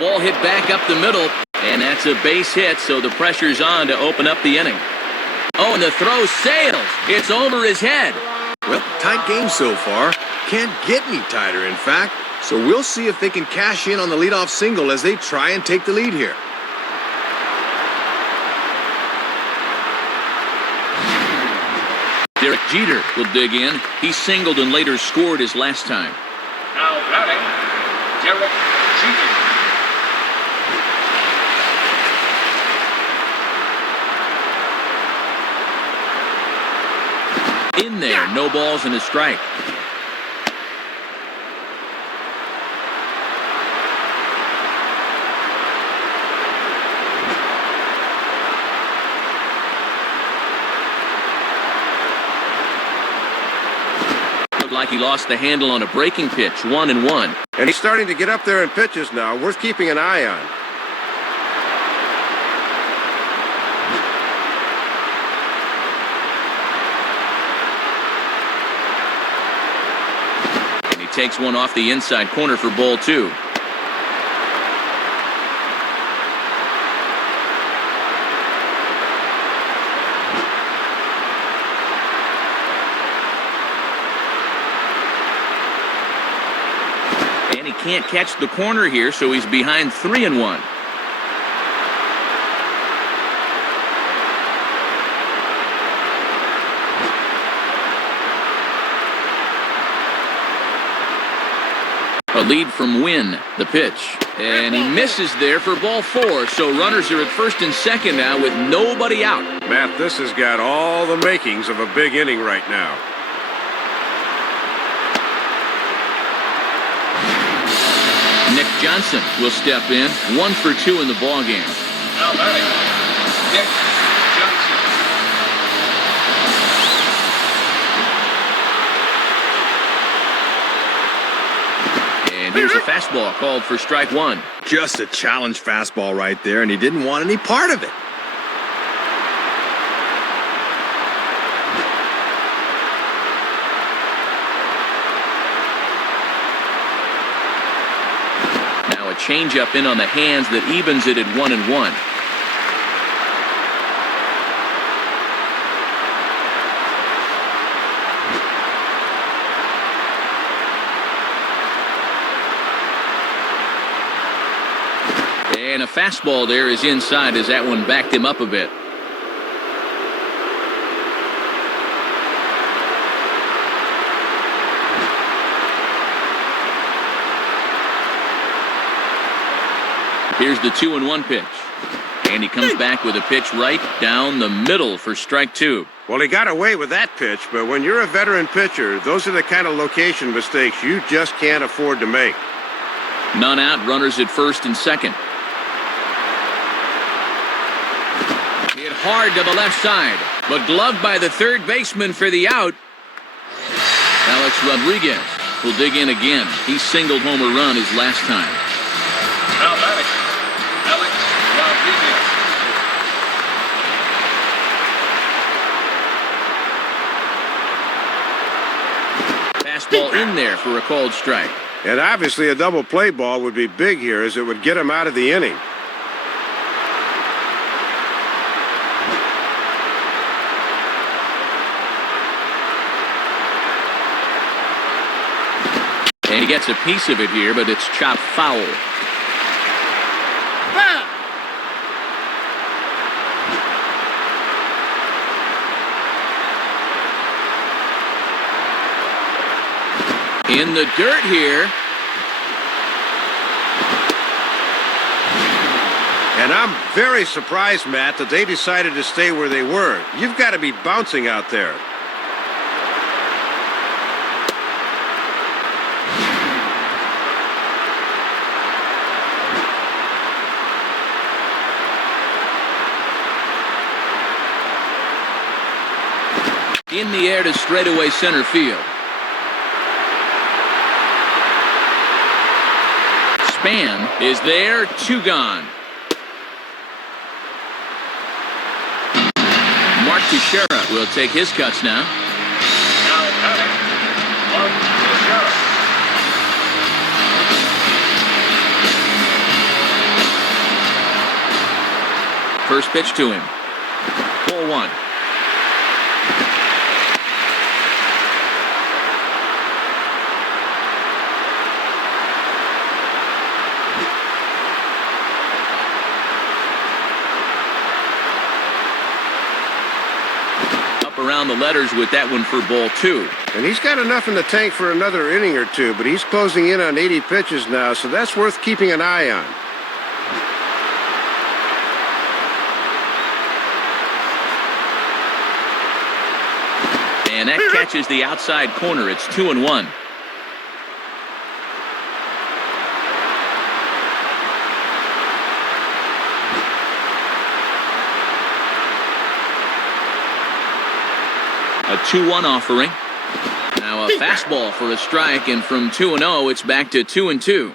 Ball hit back up the middle, and that's a base hit, so the pressure's on to open up the inning. Oh, and the throw sails. It's over his head. Well, tight game so far. Can't get any tighter, in fact. So we'll see if they can cash in on the leadoff single as they try and take the lead here. Derek Jeter will dig in. He singled and later scored his last time. Now batting, Derek Jeter. In there, no balls and a strike. Looked like he lost the handle on a breaking pitch, 1-1. And he's starting to get up there in pitches now. Worth keeping an eye on. Takes one off the inside corner for ball 2. And he can't catch the corner here, so he's behind 3-1. A lead from Wynn, the pitch. And he misses there for ball 4, so runners are at first and second now with nobody out. Matt, this has got all the makings of a big inning right now. Nick Johnson will step in, 1 for 2 in the ballgame. Now batting, Nick Johnson. And here's a fastball called for strike 1. Just a challenge fastball right there, and he didn't want any part of it. Now a changeup in on the hands that evens it at 1-1. And a fastball there is inside as that one backed him up a bit. Here's the 2-1 pitch. And he comes back with a pitch right down the middle for strike 2. Well, he got away with that pitch, but when you're a veteran pitcher, those are the kind of location mistakes you just can't afford to make. None out, runners at first and second. Hit hard to the left side, but gloved by the third baseman for the out. Alex Rodriguez will dig in again. He singled home a run his last time. Now batting, Alex Rodriguez. Ball in there for a called strike. And obviously a double play ball would be big here, as it would get him out of the inning. And he gets a piece of it here, but it's chopped foul. In the dirt here. And I'm very surprised, Matt, that they decided to stay where they were. You've got to be bouncing out there. In the air to straightaway center field. Span is there, 2 gone. Mark Teixeira will take his cuts now. Now batting, Mark Teixeira. First pitch to him. Ball 1. Around the letters with that one for ball 2. And he's got enough in the tank for another inning or two, but he's closing in on 80 pitches now, so that's worth keeping an eye on. And that catches the outside corner. It's 2-1. A 2-1 offering. Now a fastball for a strike, and from 2-0, it's back to 2-2.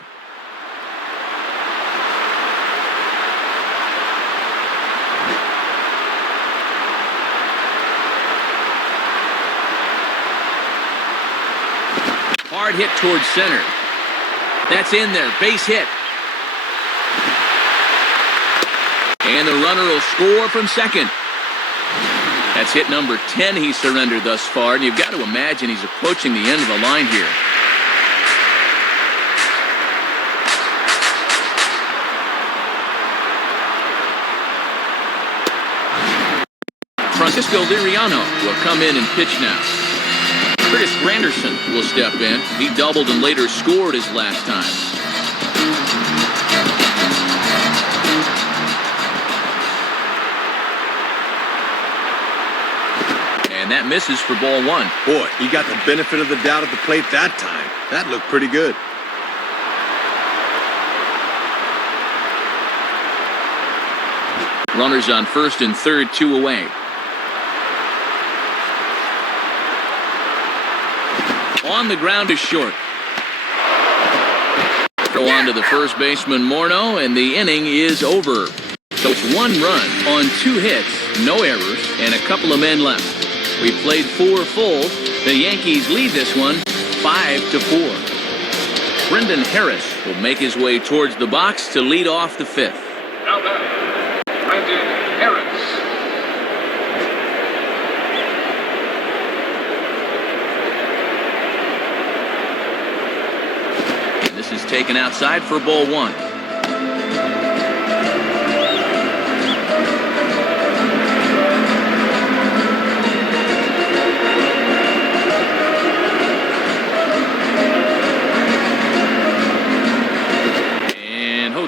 Hard hit towards center. That's in there. Base hit. And the runner will score from second. That's hit number 10 he surrendered thus far, and you've got to imagine he's approaching the end of the line here. Francisco Liriano will come in and pitch now. Curtis Granderson will step in. He doubled and later scored his last time. And that misses for ball 1. Boy, he got the benefit of the doubt at the plate that time. That looked pretty good. Runners on first and third, 2 away. On the ground is short. Throw on to the first baseman, Morneau, and the inning is over. So it's 1 run on 2 hits, no errors, and a couple of men left. We played 4 full. The Yankees lead this one 5-4. Brendan Harris will make his way towards the box to lead off the 5th. Now batting, Brendan Harris. And this is taken outside for ball 1.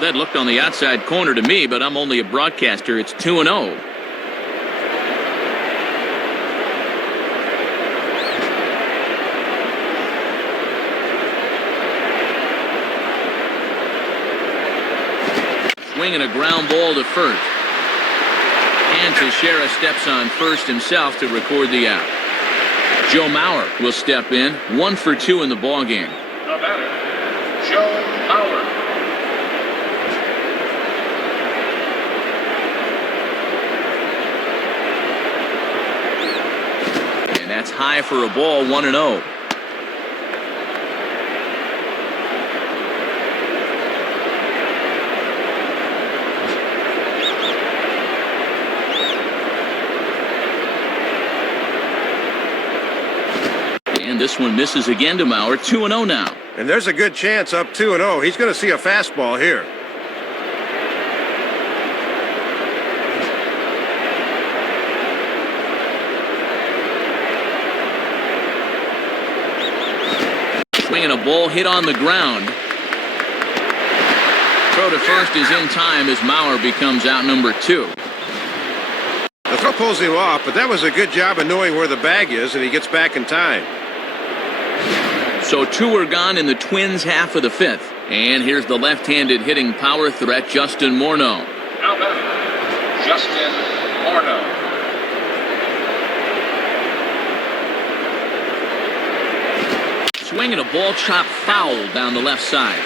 That looked on the outside corner to me, but I'm only a broadcaster. It's 2-0. Swinging a ground ball to first. And Teixeira steps on first himself to record the out. Joe Mauer will step in, 1 for 2 in the ballgame. The batter, Joe Mauer. That's high for a ball, 1-0. this one misses again to Mauer. 2-0 now. And there's a good chance up 2-0. He's going to see a fastball here. Swinging a ball hit on the ground. Throw to first is in time as Mauer becomes out number 2. The throw pulls him off, but that was a good job of knowing where the bag is, and he gets back in time. So 2 are gone in the Twins' half of the 5th. And here's the left-handed hitting power threat, Justin Morneau. Now batting, Justin Morneau. Swinging a ball chopped foul down the left side.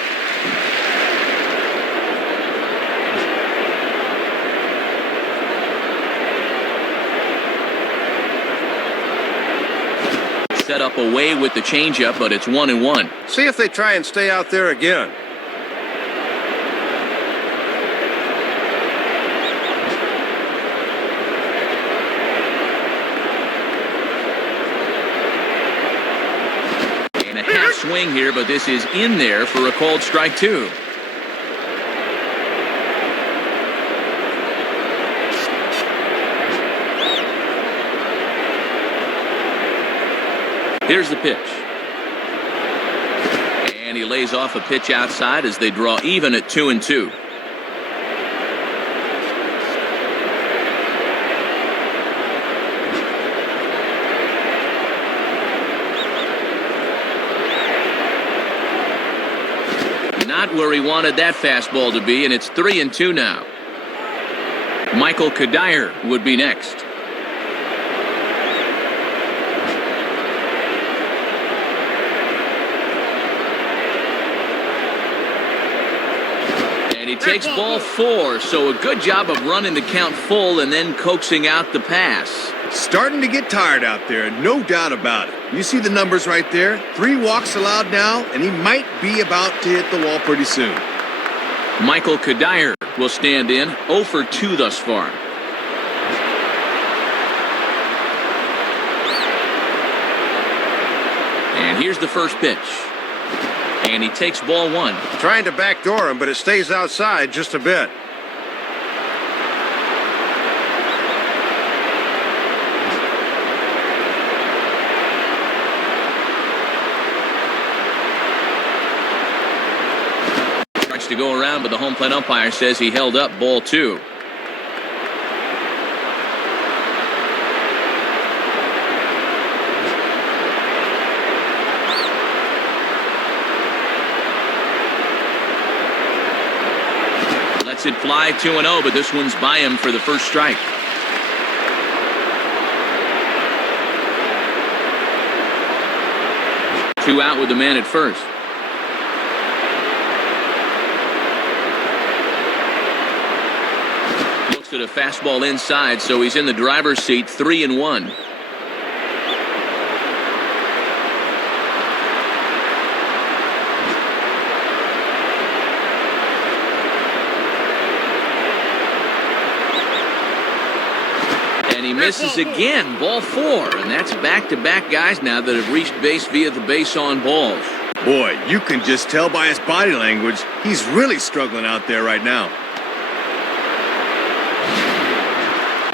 Set up away with the changeup, but it's 1-1. See if they try and stay out there again. And a half swing here, but this is in there for a called strike 2. Here's the pitch. And he lays off a pitch outside as they draw even at 2-2. Not where he wanted that fastball to be, and it's 3-2 now. Michael Kadire would be next. And he takes ball 4, so a good job of running the count full and then coaxing out the pass. Starting to get tired out there, no doubt about it. You see the numbers right there? 3 walks allowed now, and he might be about to hit the wall pretty soon. Michael Kadire will stand in, 0 for 2 thus far. And here's the first pitch. And he takes ball 1. Trying to backdoor him, but it stays outside just a bit. Tries to go around, but the home plate umpire says he held up ball 2. It fly 2-0, but this one's by him for the first strike. Two out with the man at first. Looks at a fastball inside, so he's in the driver's seat, 3-1. He misses again, ball 4, and that's back-to-back guys now that have reached base via the base-on balls. Boy, you can just tell by his body language, he's really struggling out there right now.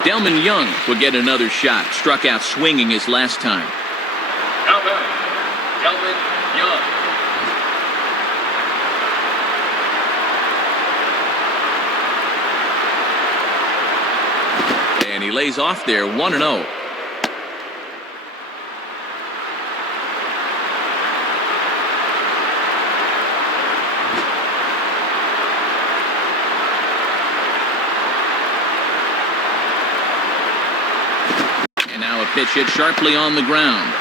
Delman Young will get another shot, struck out swinging his last time. Now batting, Delman Young. And he lays off there, 1-0. And now a pitch hit sharply on the ground.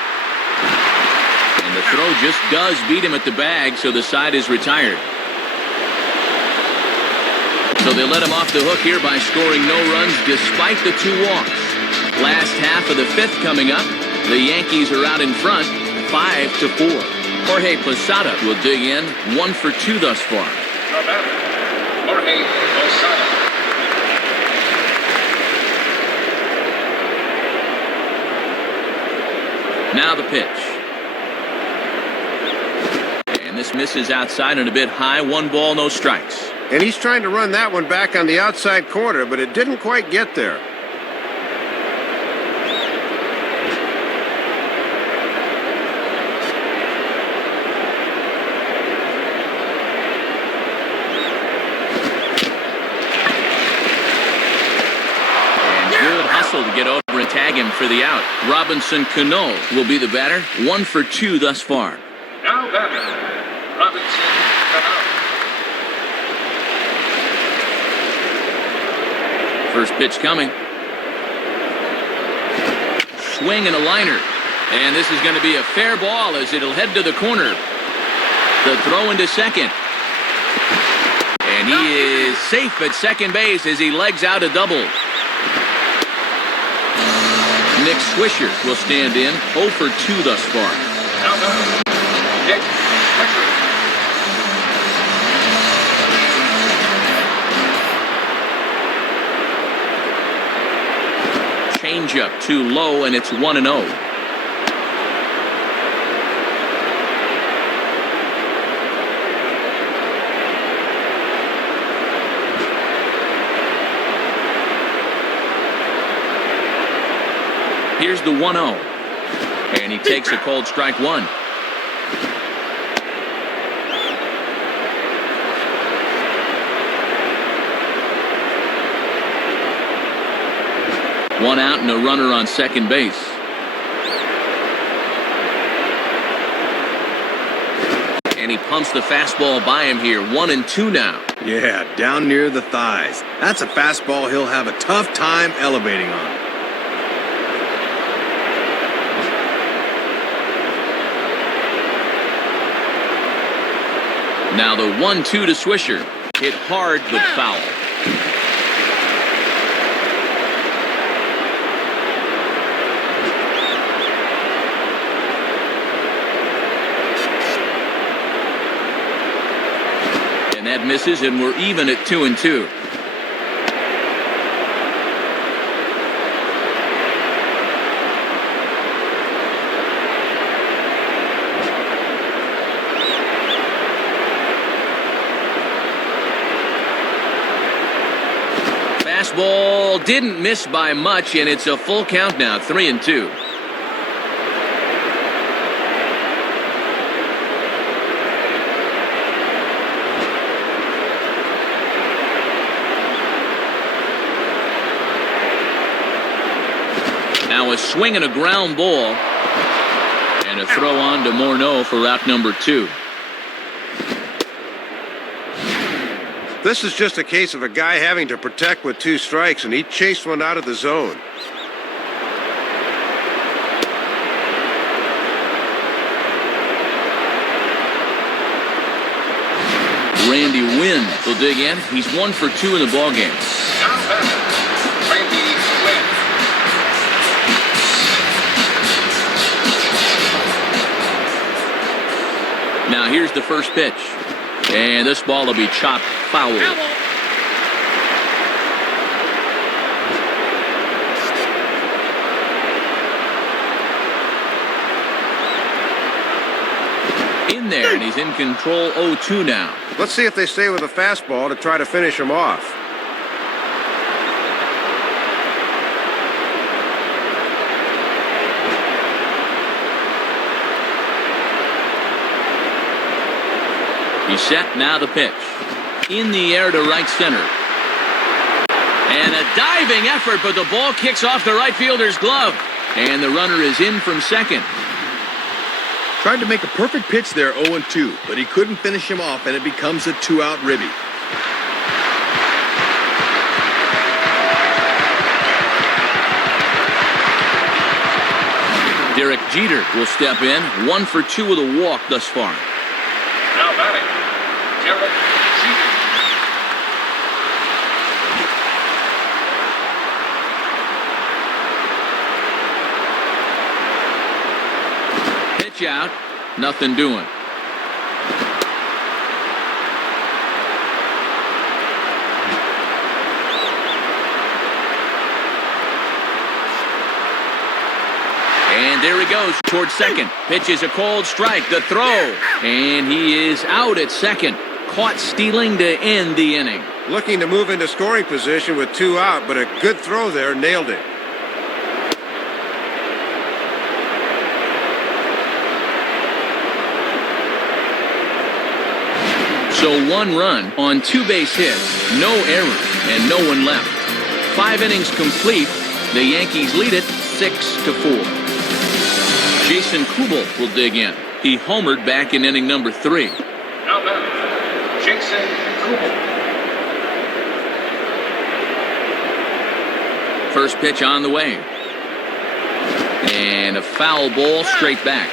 And the throw just does beat him at the bag, so the side is retired. So they let him off the hook here by scoring no runs despite the 2 walks. Last half of the 5th coming up. The Yankees are out in front, 5-4. Jorge Posada will dig in, 1 for 2 thus far. Now batting, Jorge Posada. Now the pitch. This misses outside and a bit high. 1 ball, no strikes. And he's trying to run that one back on the outside corner, but it didn't quite get there. To get over and tag him for the out. Robinson Cano will be the batter. 1 for 2 thus far. Now batter, Robinson Cano. First pitch coming. Swing and a liner. And this is going to be a fair ball as it'll head to the corner. The throw into second. And he is safe at second base as he legs out a double. Nick Swisher will stand in. 0 for 2 thus far. Now batter, Nick Swisher. Changeup too low, and it's 1-0. Here's the 1-0. And he takes a cold strike 1. One out and a runner on second base. And he pumps the fastball by him here. 1-2 now. Yeah, down near the thighs. That's a fastball he'll have a tough time elevating on. Now the 1-2 to Swisher. Hit hard but foul. And that misses, and we're even at 2-2. Fastball didn't miss by much, and it's a full count now, 3-2. Now a swing and a ground ball, and a throw on to Morneau for out number 2. This is just a case of a guy having to protect with 2 strikes, and he chased one out of the zone. Randy Wynn will dig in. He's 1 for 2 in the ballgame. Now batter, Randy Wynn. Now here's the first pitch. And this ball will be chopped foul. In there, and he's in control. 0-2 now. Let's see if they stay with a fastball to try to finish him off. He's set, now the pitch. In the air to right center. And a diving effort, but the ball kicks off the right fielder's glove. And the runner is in from second. Tried to make a perfect pitch there, 0-2, but he couldn't finish him off, and it becomes a 2-out ribby. Derek Jeter will step in. 1 for 2 with a walk thus far. Now batting, Derek Jeter. Pitch out. Nothing doing. And there he goes towards second. Pitch is a cold strike. The throw. And he is out at second. Caught stealing to end the inning. Looking to move into scoring position with 2 out, but a good throw there nailed it. So 1 run on 2 base hits, no errors, and no one left. 5 innings complete. The Yankees lead it 6-4. Jason Kubel will dig in. He homered back in inning number 3. Now batting, Jason Kubel. First pitch on the way. And a foul ball straight back.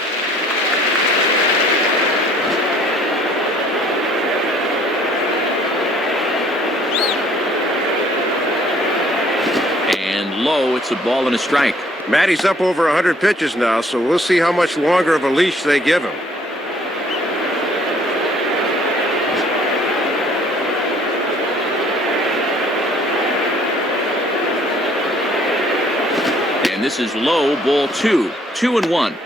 And low, it's a ball and a strike. Matty's up over 100 pitches now, so we'll see how much longer of a leash they give him. And this is low, ball 2. 2-1.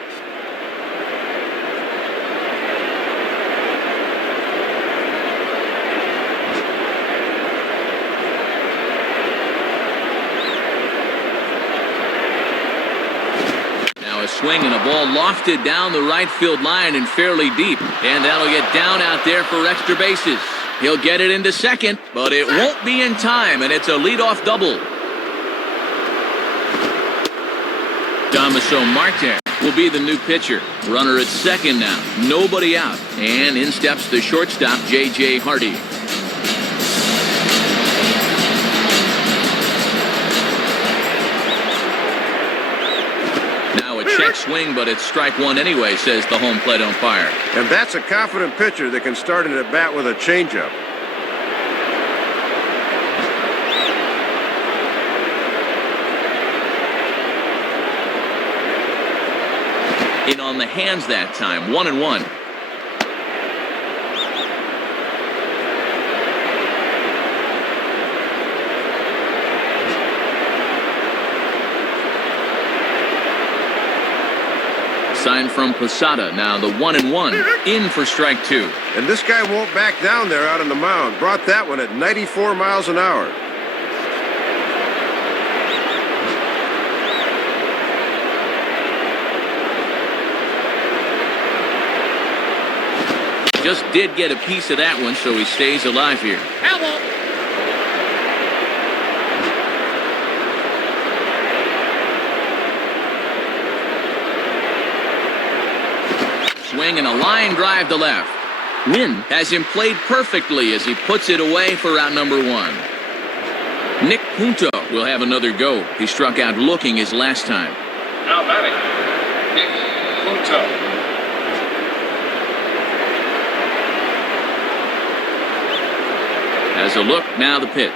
Now a swing and a ball lofted down the right field line and fairly deep. And that'll get down out there for extra bases. He'll get it into second, but it won't be in time, and it's a leadoff double. Damaso Marte will be the new pitcher. Runner at second now. Nobody out. And in steps the shortstop, J.J. Hardy. Now a check swing, but it's strike 1 anyway, says the home plate umpire. And that's a confident pitcher that can start an at-bat with a changeup. In on the hands that time, 1-1. Sign from Posada, now the 1-1, in for strike 2. And this guy won't back down there out on the mound. Brought that one at 94 miles an hour. Just did get a piece of that one, so he stays alive here. Swing and a line drive to left. Wynn has him played perfectly as he puts it away for out number 1. Nick Punto will have another go. He struck out looking his last time. Now batting, Nick Punto. As a look, now the pitch.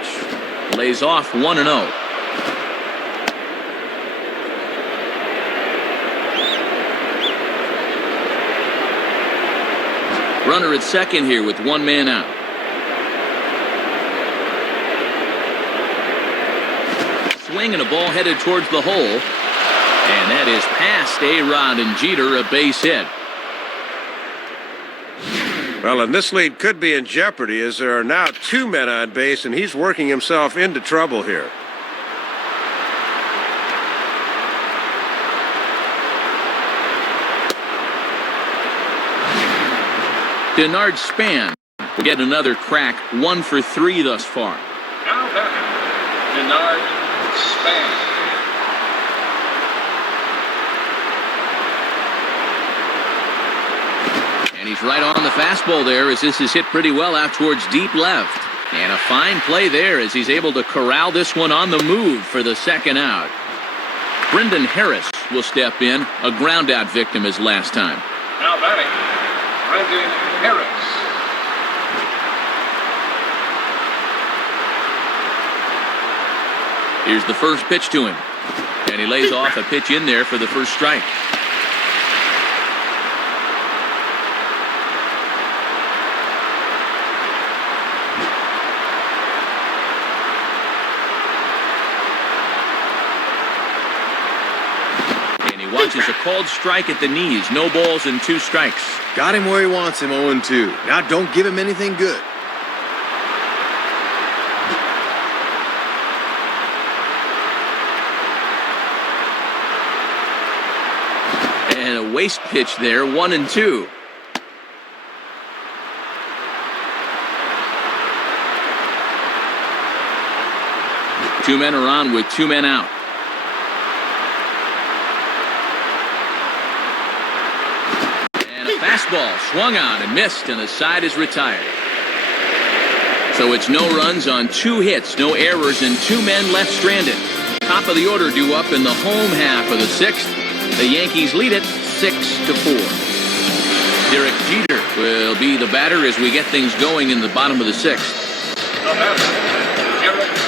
Lays off 1-0. Runner at second here with 1 man out. Swing and a ball headed towards the hole. And that is past A-Rod and Jeter, a base hit. Well, and this lead could be in jeopardy as there are now 2 men on base, and he's working himself into trouble here. Denard Span will get another crack, 1 for 3 thus far. Now batting, Denard Span. And he's right on the fastball there as this is hit pretty well out towards deep left. And a fine play there as he's able to corral this one on the move for the second out. Brendan Harris will step in, a ground out victim his last time. Now batting, Brendan Harris. Here's the first pitch to him. And he lays off a pitch in there for the first strike. He watches a called strike at the knees. No balls and 2 strikes. Got him where he wants him, 0-2. Now don't give him anything good. And a waste pitch there, 1-2. Two men are on with 2 men out. And a fastball swung on and missed, and the side is retired. So it's no runs on 2 hits, no errors, and 2 men left stranded. Top of the order due up in the home half of the 6th. The Yankees lead it 6-4. Derek Jeter will be the batter as we get things going in the bottom of the 6th. The batter, Derek Jeter.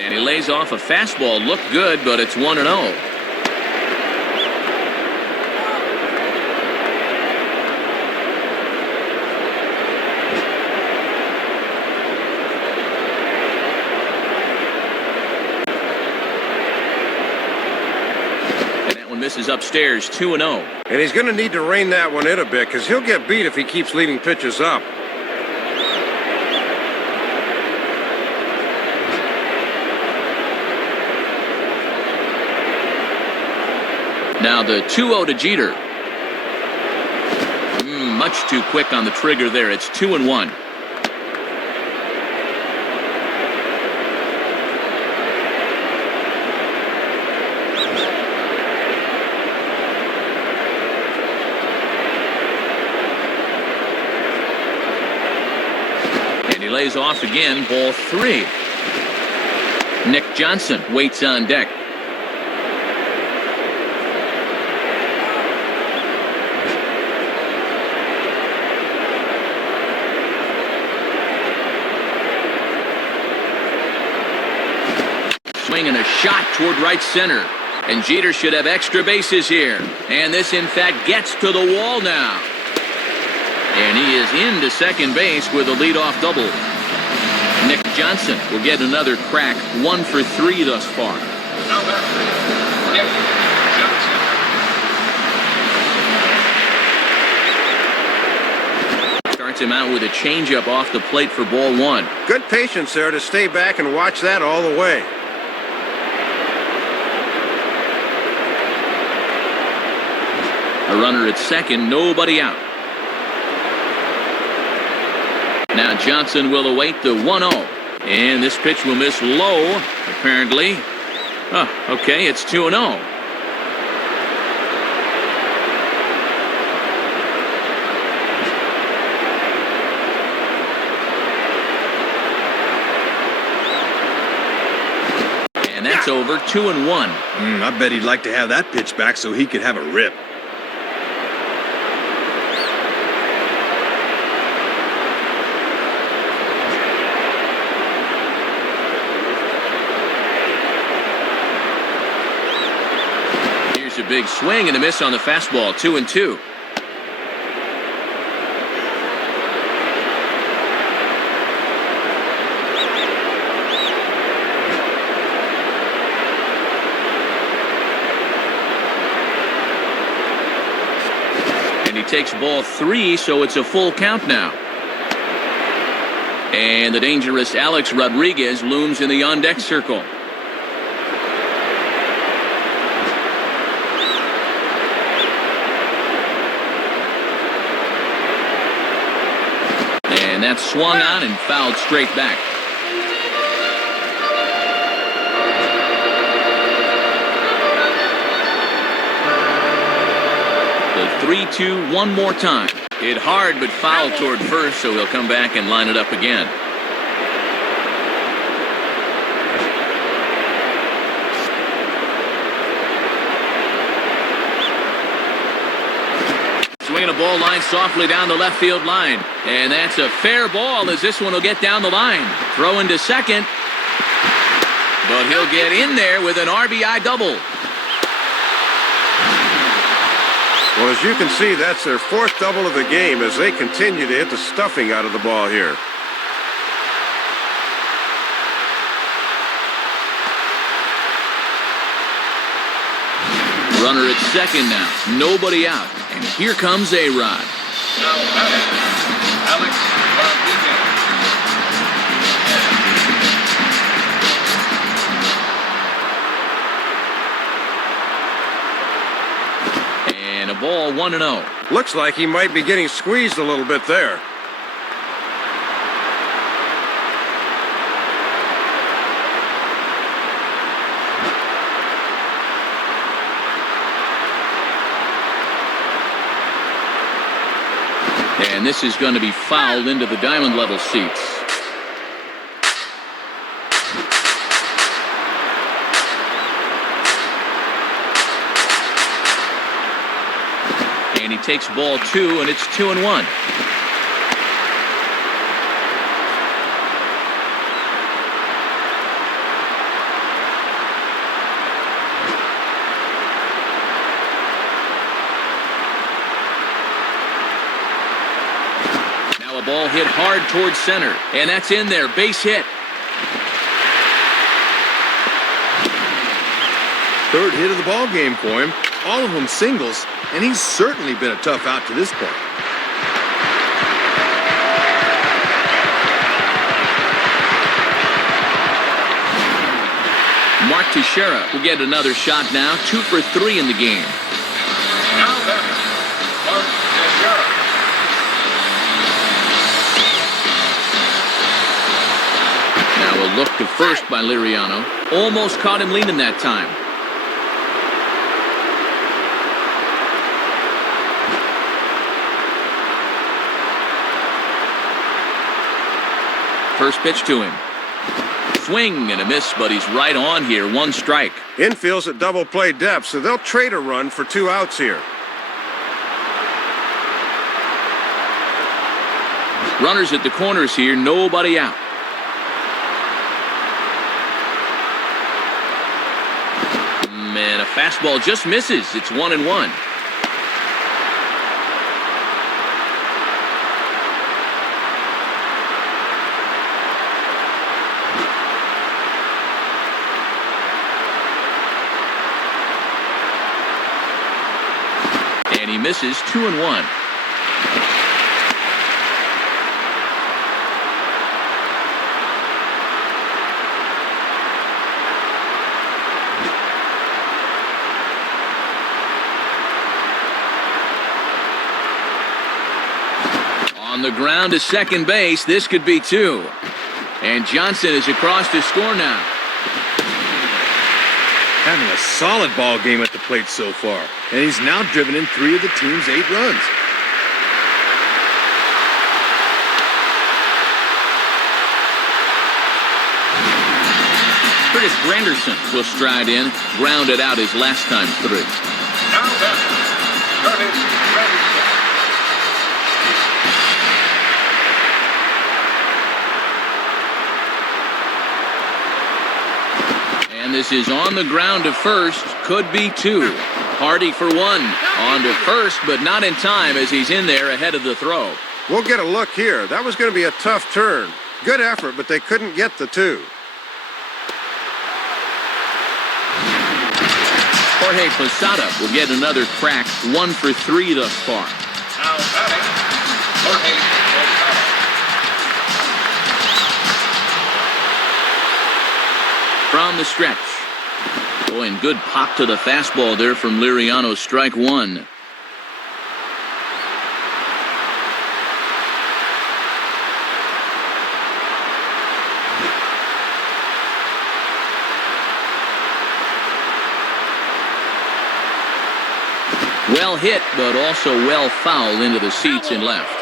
And he lays off a fastball. Looked good, but it's 1-0. Misses upstairs, 2-0. And he's going to need to rein that one in a bit because he'll get beat if he keeps leaving pitches up. Now the 2-0 to Jeter. Much too quick on the trigger there. It's 2-1. He lays off again, ball 3. Nick Johnson waits on deck. Swinging a shot toward right center. And Jeter should have extra bases here. And this, in fact, gets to the wall now. And he is into second base with a leadoff double. Nick Johnson will get another crack, 1 for 3 thus far. Now batter, Nick Johnson. Starts him out with a changeup off the plate for ball 1. Good patience there to stay back and watch that all the way. A runner at second, nobody out. Now Johnson will await the 1-0. And this pitch will miss low, apparently. Oh, okay, it's 2-0. And that's over, 2-1. I bet he'd like to have that pitch back so he could have a rip. A big swing and a miss on the fastball, 2-2. And he takes ball 3, so it's a full count now. And the dangerous Alex Rodriguez looms in the on-deck circle. And that's swung on and fouled straight back. The 3-2 one more time. Hit hard but fouled toward first, so he'll come back and line it up again. Swinging a ball line softly down the left field line. And that's a fair ball as this one will get down the line. Throw into second. But he'll get in there with an RBI double. Well, as you can see, that's their fourth double of the game as they continue to hit the stuffing out of the ball here. Runner at second now. Nobody out. And here comes A-Rod. Now Alex Rodriguez. And a ball 1-0. Looks like he might be getting squeezed a little bit there. And this is going to be fouled into the diamond level seats. And he takes ball 2, and it's 2-1. Now a ball hit hard towards center, and that's in there. Base hit. Third hit of the ball game for him. All of them singles, and he's certainly been a tough out to this point. Mark Teixeira will get another shot now. 2 for 3 in the game. Now batting, Mark Teixeira. Now a look to first by Liriano. Almost caught him leaning that time. First pitch to him. Swing and a miss, but he's right on here. 1 strike. Infield's at double play depth, so they'll trade a run for 2 outs here. Runners at the corners here. Nobody out. And a fastball just misses. It's 1-1. And he misses. 2-1. On the ground to second base. This could be 2. And Johnson is across to score now. Having a solid ball game at the plate so far, and he's now driven in 3 of the team's 8 runs. Curtis Granderson will stride in. Grounded out his last time through. Now batting, Curtis Granderson. And this is on the ground to first. Could be 2. Hardy for 1. On to first, but not in time as he's in there ahead of the throw. We'll get a look here. That was going to be a tough turn. Good effort, but they couldn't get the 2. Jorge Posada will get another crack. 1 for 3 thus far. Now batting, Jorge Posada. From the stretch. Oh, and good pop to the fastball there from Liriano. Strike 1. Well hit, but also well fouled into the seats and left.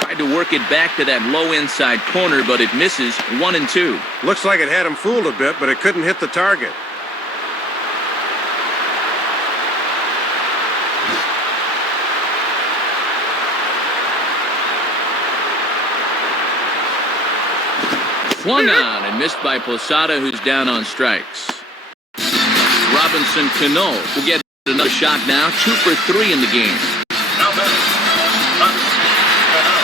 Tried to work it back to that low inside corner, but it misses. 1-2. Looks like it had him fooled a bit, but it couldn't hit the target. Swung on and missed by Posada, who's down on strikes. Robinson Cano will get another shot now. 2 for 3 in the game. Now batting, Robinson Cano.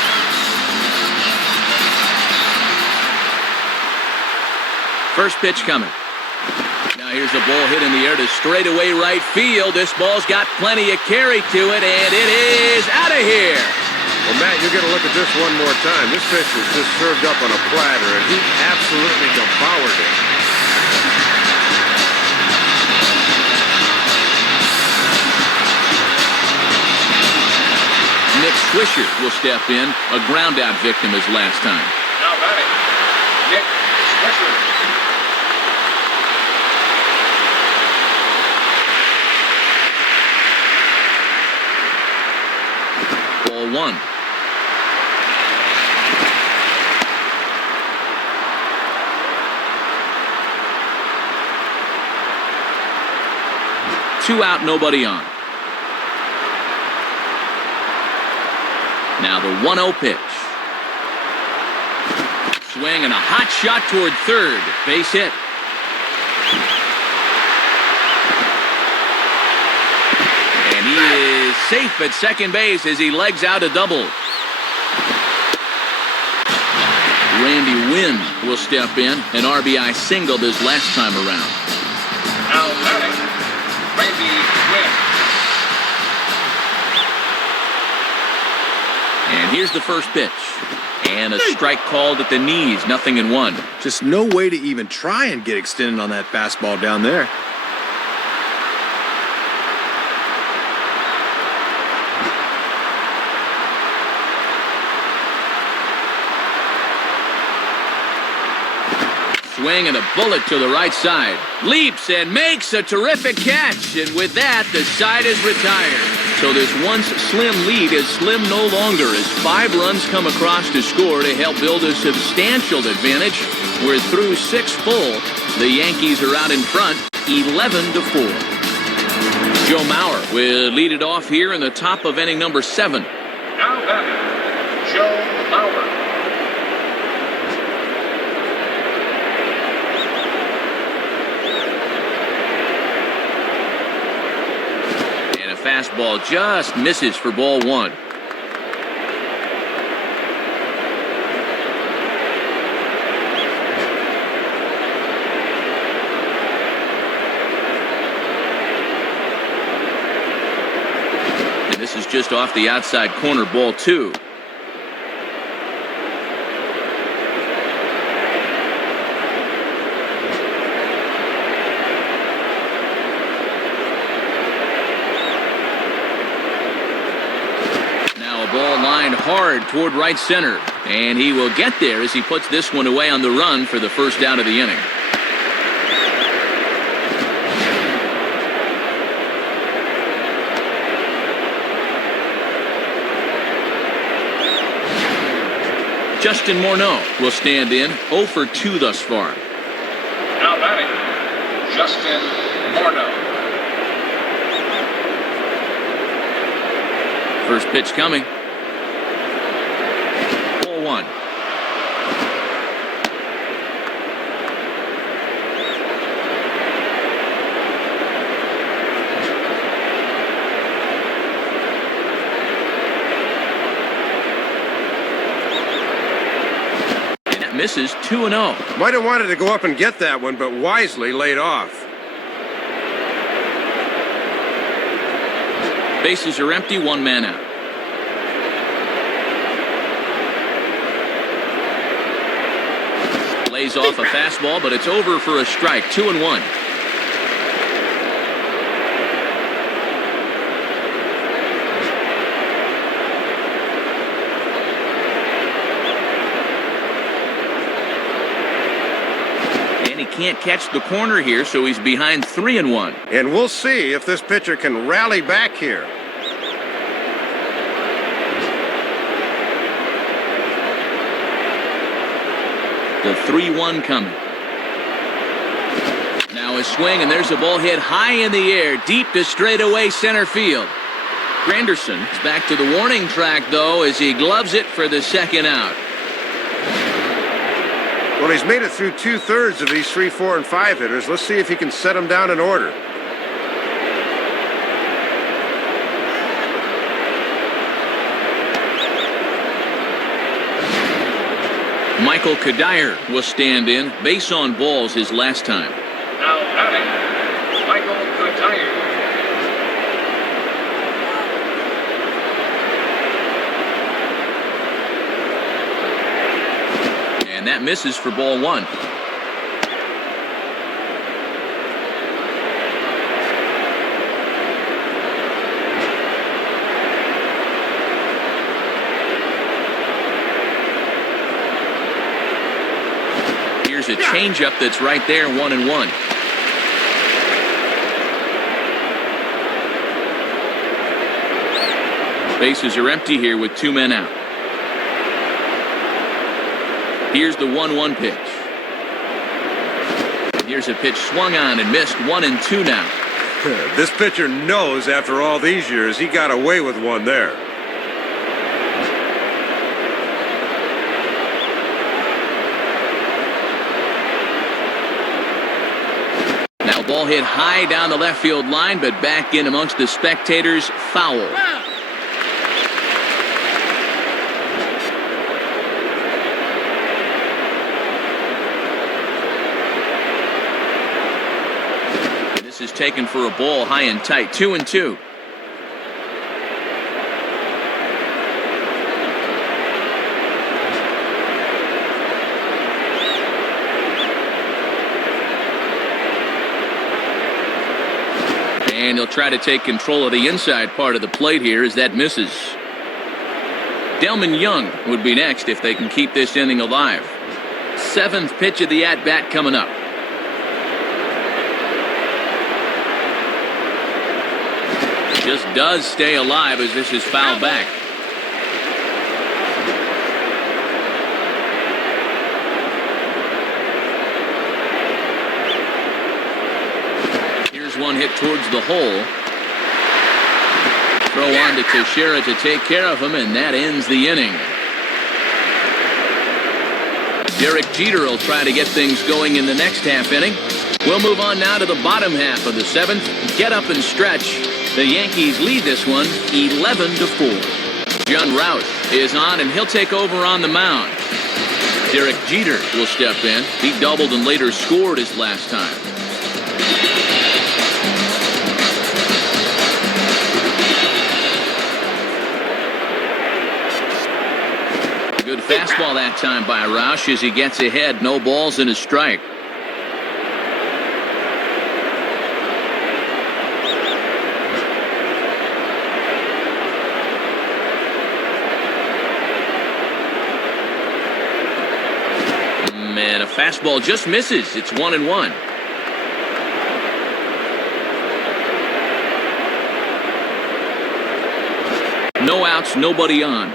First pitch coming. Now here's a ball hit in the air to straightaway right field. This ball's got plenty of carry to it, and it is out of here. Well, Matt, you got to look at this one more time. This pitch was just served up on a platter, and he absolutely devoured it. Nick Swisher will step in. A ground-out victim his last time. Now batting, Nick Swisher. Ball 1. Two out, nobody on. Now the 1-0 pitch. Swing and a hot shot toward third. Base hit. And he is safe at second base as he legs out a double. Randy Wynn will step in. An RBI singled his last time around. Now batting, Randy Wynn. And here's the first pitch. And a strike called at the knees. 0-1. Just no way to even try and get extended on that fastball down there. Swing and a bullet to the right side. Leaps and makes a terrific catch. And with that, the side is retired. So this once slim lead is slim no longer as 5 runs come across to score to help build a substantial advantage. We're through 6 full. The Yankees are out in front, 11-4. Joe Mauer will lead it off here in the top of inning number 7. Now batting, Joe Mauer. Fastball just misses for ball 1. And this is just off the outside corner, ball 2. Hard toward right center, and he will get there as he puts this one away on the run for the first out of the inning. Justin Morneau will stand in. 0 for 2 thus far. Now batting, Justin Morneau. First pitch coming. 1. And that misses. 2-0. Might have wanted to go up and get that one, but wisely laid off. Bases are empty, 1 man out. Lays off a fastball, but it's over for a strike. 2-1. And he can't catch the corner here, so he's behind 3-1. And we'll see if this pitcher can rally back here. The 3-1 coming. Now a swing, and there's a ball hit high in the air, deep to straightaway center field. Granderson is back to the warning track, though, as he gloves it for the second out. Well, he's made it through 2/3 of these 3, 4, and 5 hitters. Let's see if he can set them down in order. Michael Kadire will stand in. Base on balls his last time. Now batting, Michael Kadire. And that misses for ball one. Here's a changeup that's right there, 1-1. Bases are empty here with 2 men out. Here's the 1-1 pitch. Here's a pitch swung on and missed, 1-2 now. This pitcher knows after all these years he got away with one there. Now ball hit high down the left field line, but back in amongst the spectators, foul. Is taken for a ball, high and tight, 2-2. And he'll try to take control of the inside part of the plate here as that misses. Delman Young would be next if they can keep this inning alive. 7th pitch of the at-bat coming up. Just does stay alive as this is fouled back. Here's one hit towards the hole. Throw on to Teixeira to take care of him, and that ends the inning. Derek Jeter will try to get things going in the next half inning. We'll move on now to the bottom half of the 7th. Get up and stretch. The Yankees lead this one 11-4. John Roush is on, and he'll take over on the mound. Derek Jeter will step in. He doubled and later scored his last time. Good fastball that time by Roush as he gets ahead. No balls and a strike. And a fastball just misses. It's 1-1. No outs, nobody on.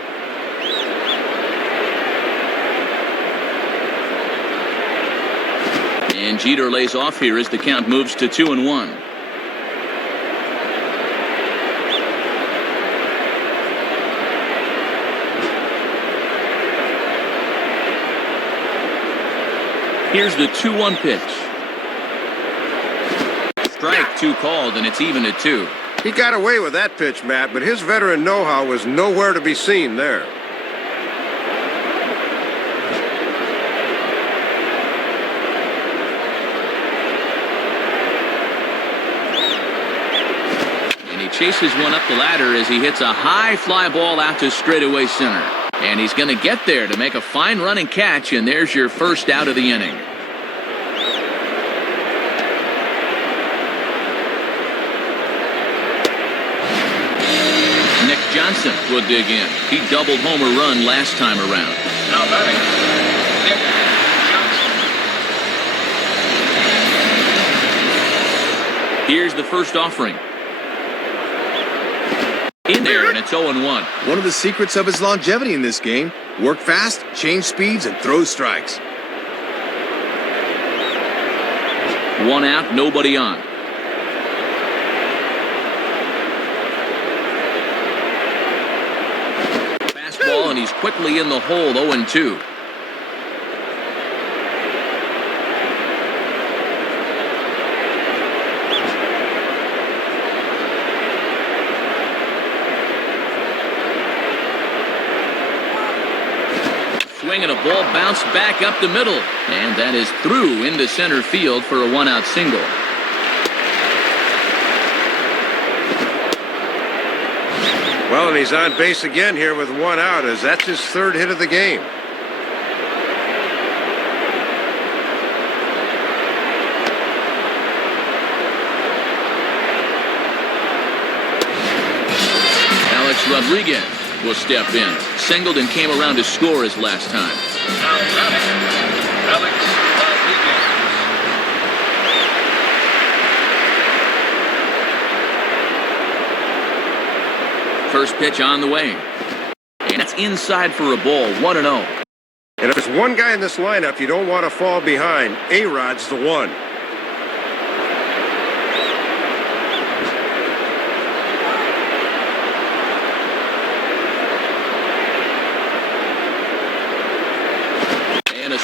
And Jeter lays off here as the count moves to 2-1. Here's the 2-1 pitch. Strike 2 called, and it's even at 2. He got away with that pitch, Matt, but his veteran know-how was nowhere to be seen there. And he chases one up the ladder as he hits a high fly ball out to straightaway center. And he's going to get there to make a fine running catch, and there's your first out of the inning. Nick Johnson will dig in. He doubled homer run last time around. Now batting, Nick Johnson. Here's the first offering. In there, and it's 0-1. One of the secrets of his longevity in this game: work fast, change speeds, and throw strikes. 1 out, nobody on. Fastball, and he's quickly in the hole, 0-2. swing and a ball bounced back up the middle. And that is through into center field for a one-out single. Well, and he's on base again here with one out, as that's his third hit of the game. Rodriguez will step in. Singled and came around to score his last time. Now batting, Alex Rodriguez. First pitch on the way. And it's inside for a ball, 1-0. And if there's one guy in this lineup you don't want to fall behind, A-Rod's the one.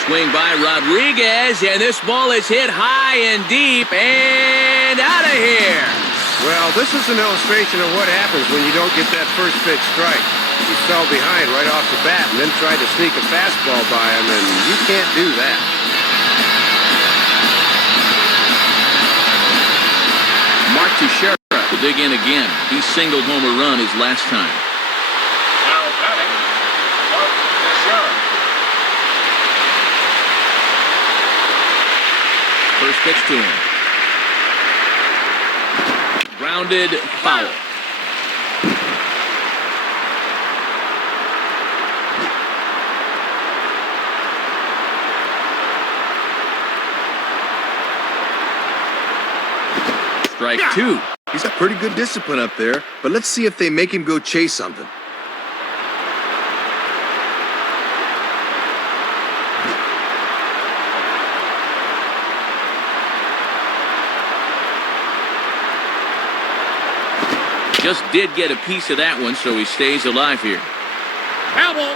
Swing by Rodriguez, and this ball is hit high and deep and out of here. Well, this is an illustration of what happens when you don't get that first pitch strike. He fell behind right off the bat and then tried to sneak a fastball by him, and you can't do that. Mark Teixeira will dig in again. He singled home a run his last time. Now batting, Mark Teixeira. First pitch to him. Grounded foul. Strike two. He's got pretty good discipline up there, but let's see if they make him go chase something. Just did get a piece of that one, so he stays alive here. Foul.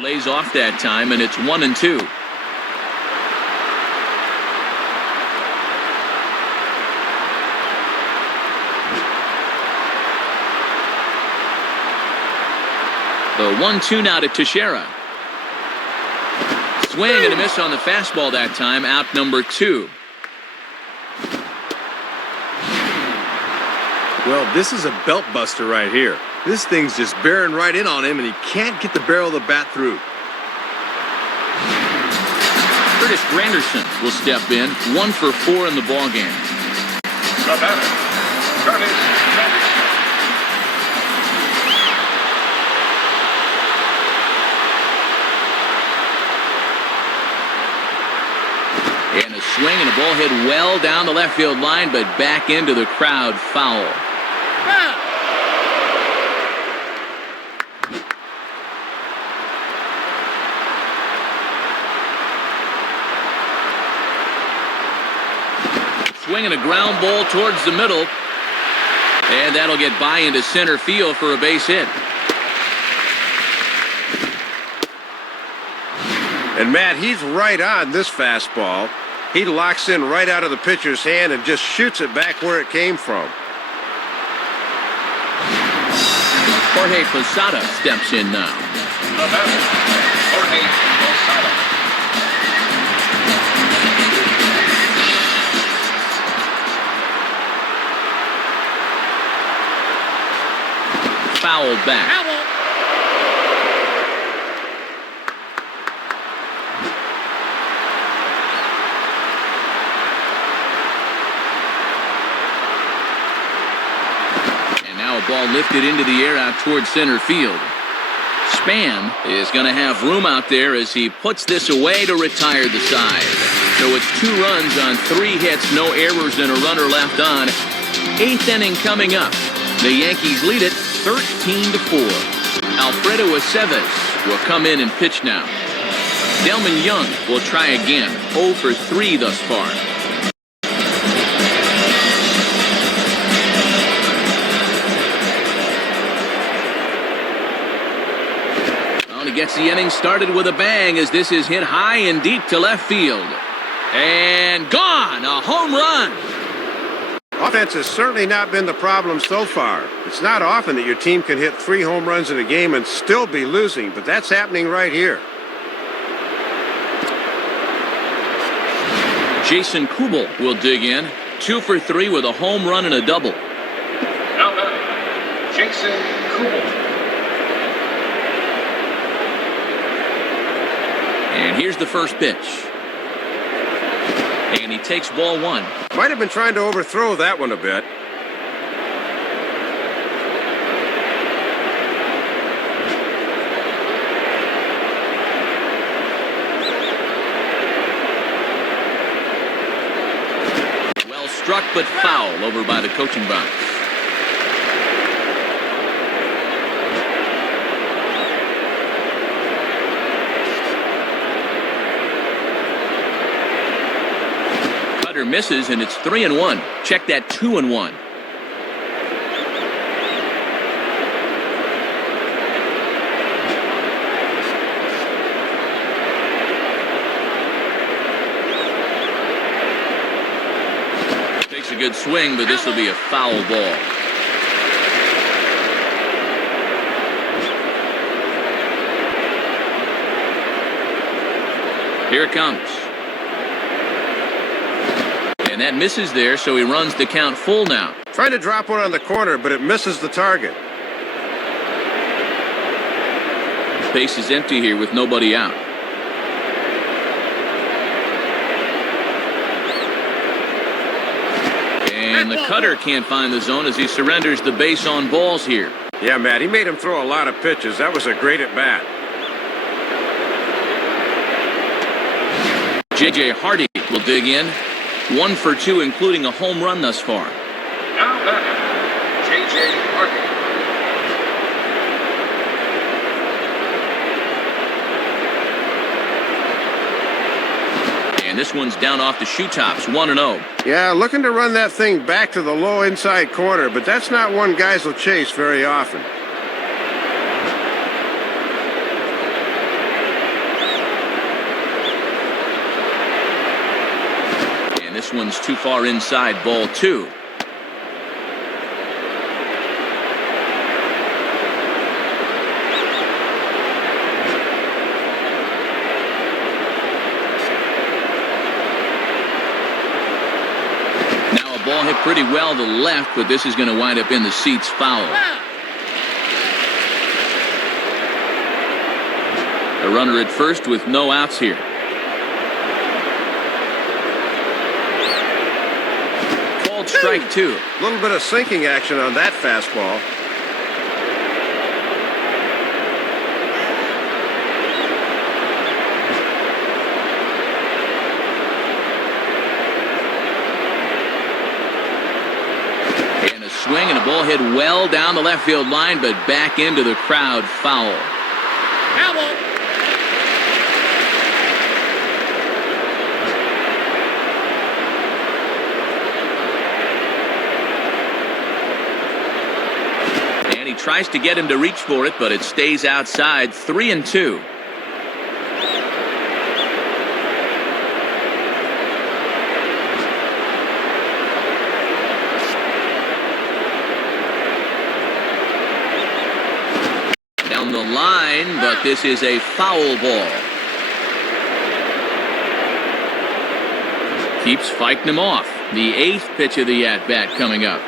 Lays off that time, and it's 1-2. The 1-2 now to Teixeira. Swing and a miss on the fastball that time, out number 2. Well, this is a belt buster right here. This thing's just bearing right in on him, and he can't get the barrel of the bat through. Curtis Granderson will step in, 1 for 4 in the ballgame. The batter, Curtis Granderson. And a swing and a ball hit well down the left field line, but back into the crowd, foul. Swinging a ground ball towards the middle. And that'll get by into center field for a base hit. And, Matt, he's right on this fastball. He locks in right out of the pitcher's hand and just shoots it back where it came from. Jorge Posada steps in now. The batter, Jorge Posada. Fouled back. And now a ball lifted into the air out towards center field. Span is going to have room out there as he puts this away to retire the side. So it's 2 runs on 3 hits, no errors, and a runner left on. 8th inning coming up. The Yankees lead it 13-4. Alfredo Aceves will come in and pitch now. Delman Young will try again. 0 for 3 thus far. Well, he gets the inning started with a bang as this is hit high and deep to left field. And gone! A home run! Offense has certainly not been the problem so far. It's not often that your team can hit 3 home runs in a game and still be losing, but that's happening right here. Jason Kubel will dig in. 2 for 3 with a home run and a double. Now batting, Jason Kubel. And here's the first pitch. And he takes ball 1. Might have been trying to overthrow that one a bit. Well struck but foul over by the coaching box. Misses, and it's 3-1. Check that 2-1. Takes a good swing, but this will be a foul ball. Here it comes. And that misses there, so he runs the count full now. Trying to drop one on the corner, but it misses the target. Base is empty here with nobody out. And the cutter can't find the zone as he surrenders the base on balls here. Yeah, Matt, he made him throw a lot of pitches. That was a great at-bat. J.J. Hardy will dig in. 1 for 2, including a home run thus far. Now batting, J.J. Hardy. And this one's down off the shoe tops, 1-0. Yeah, looking to run that thing back to the low inside corner, but that's not one guys will chase very often. This one's too far inside, ball 2. Now a ball hit pretty well to the left, but this is going to wind up in the seats, foul. A runner at first with no outs here. Strike 2. A little bit of sinking action on that fastball. And a swing and a ball hit well down the left field line, but back into the crowd, foul. Foul. Tries to get him to reach for it, but it stays outside. 3-2. Down the line, but this is a foul ball. Keeps fighting him off. The 8th pitch of the at-bat coming up.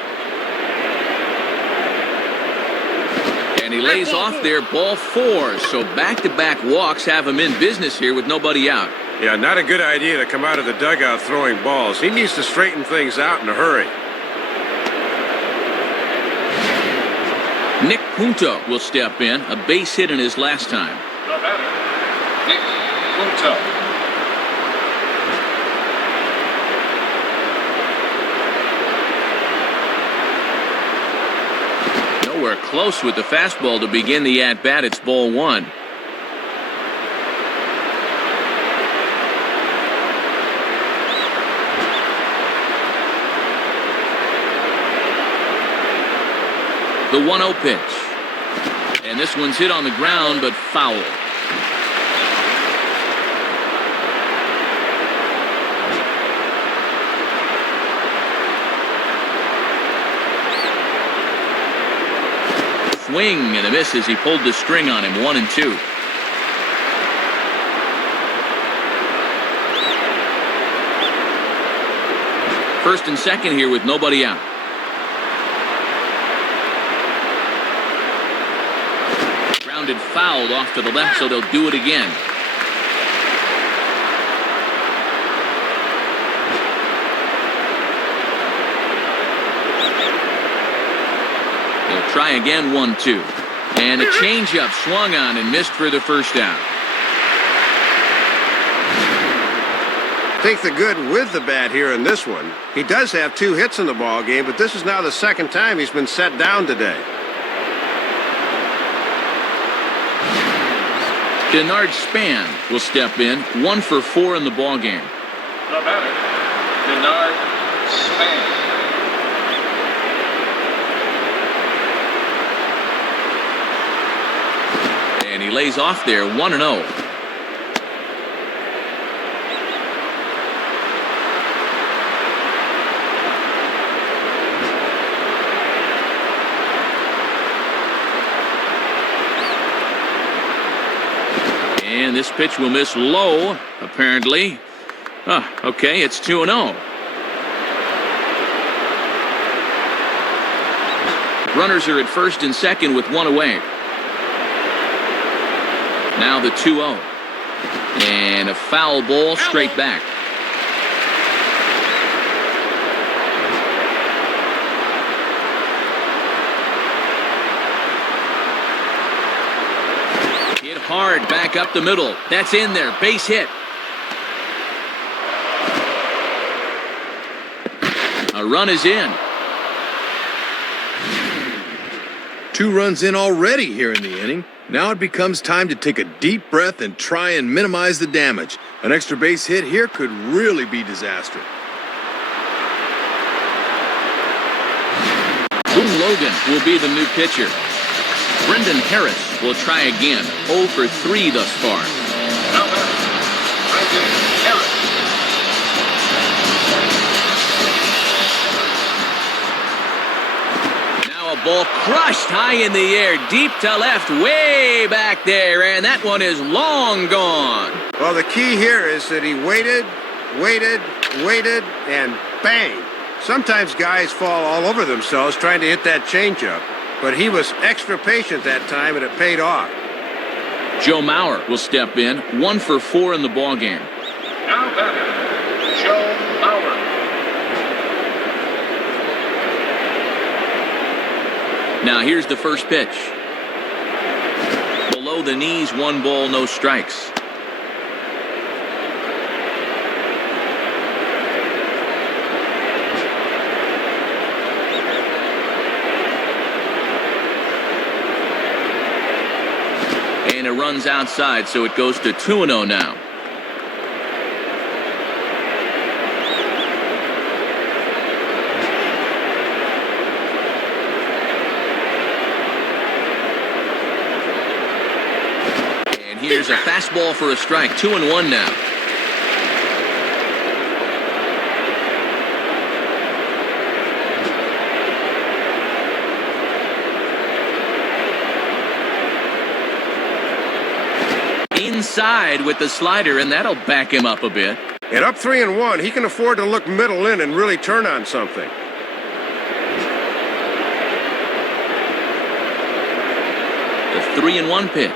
And he lays off there, ball 4. So back-to-back walks have him in business here with nobody out. Yeah, not a good idea to come out of the dugout throwing balls. He needs to straighten things out in a hurry. Nick Punto will step in, a base hit in his last time. The batter, Nick Punto. Nowhere close with the fastball to begin the at-bat. It's ball 1. The 1-0 pitch. And this one's hit on the ground, but foul. swing and a miss as he pulled the string on him. 1-2. First and second here with nobody out. Grounded fouled off to the left, so they'll do it again. They'll try again. 1-2. And a changeup swung on and missed for the first down. Take the good with the bad here in this one. He does have 2 hits in the ball game, but this is now the second time he's been set down today. Denard Span will step in. 1 for 4 in the ball game. The batter, Denard Span. And he lays off there. 1-0. And this pitch will miss low, apparently. Okay, it's 2-0. Runners are at first and second with 1 away. Now the 2-0. And a foul ball straight back. Hard back up the middle. That's in there. Base hit. A run is in. 2 runs in already here in the inning. Now it becomes time to take a deep breath and try and minimize the damage. An extra base hit here could really be disastrous. Boone Logan will be the new pitcher. Brendan Harris will try again. 0 for 3 thus far. Now batter, Brendan Harris. Now a ball crushed high in the air, deep to left, way back there, and that one is long gone. Well, the key here is that he waited, and bang. Sometimes guys fall all over themselves trying to hit that changeup. But he was extra patient that time, and it paid off. Joe Mauer will step in. 1 for 4 in the ball game. Now batter, Joe Mauer. Now here's the first pitch. Below the knees, 1 ball, no strikes. And it runs outside, so it goes to 2-0 now. And here's a fastball for a strike. 2-1 now. Inside with the slider, and that'll back him up a bit. And up 3-1, he can afford to look middle in and really turn on something. The 3-1 pitch.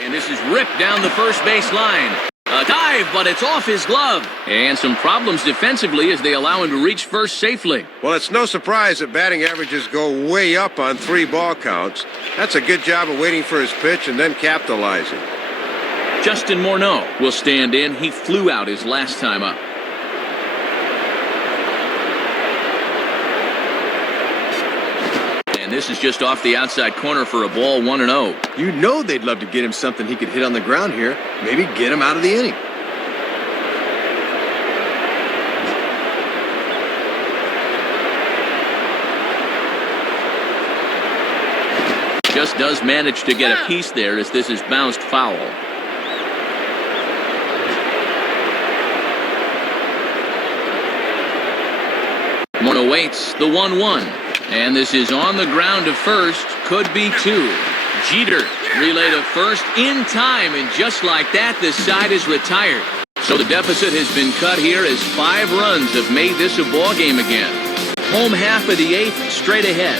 And this is ripped down the first base line. A dive, but it's off his glove. And some problems defensively as they allow him to reach first safely. Well, it's no surprise that batting averages go way up on 3 ball counts. That's a good job of waiting for his pitch and then capitalizing. Justin Morneau will stand in. He flew out his last time up. And this is just off the outside corner for a ball. 1-0. You know they'd love to get him something he could hit on the ground here. Maybe get him out of the inning. Just does manage to get a piece there as this is bounced foul. Morneau waits the 1-1. And this is on the ground to first. Could be two. Jeter relay to first in time, and just like that, this side is retired. So the deficit has been cut here as 5 runs have made this a ball game again. Home half of the 8th, straight ahead.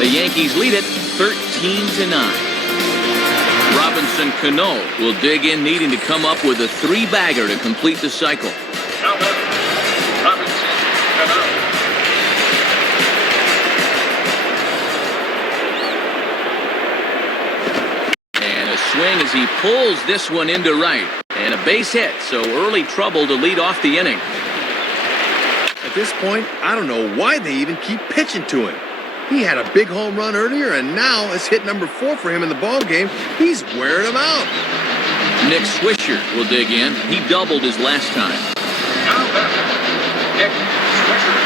The Yankees lead it 13-9. Robinson Cano will dig in, needing to come up with a 3-bagger to complete the cycle. Now batting, Robinson Cano. Swing as he pulls this one into right. And a base hit, so early trouble to lead off the inning. At this point, I don't know why they even keep pitching to him. He had a big home run earlier, and now it's hit number 4 for him in the ballgame. He's wearing him out. Nick Swisher will dig in. He doubled his last time. Now batting, Nick Swisher.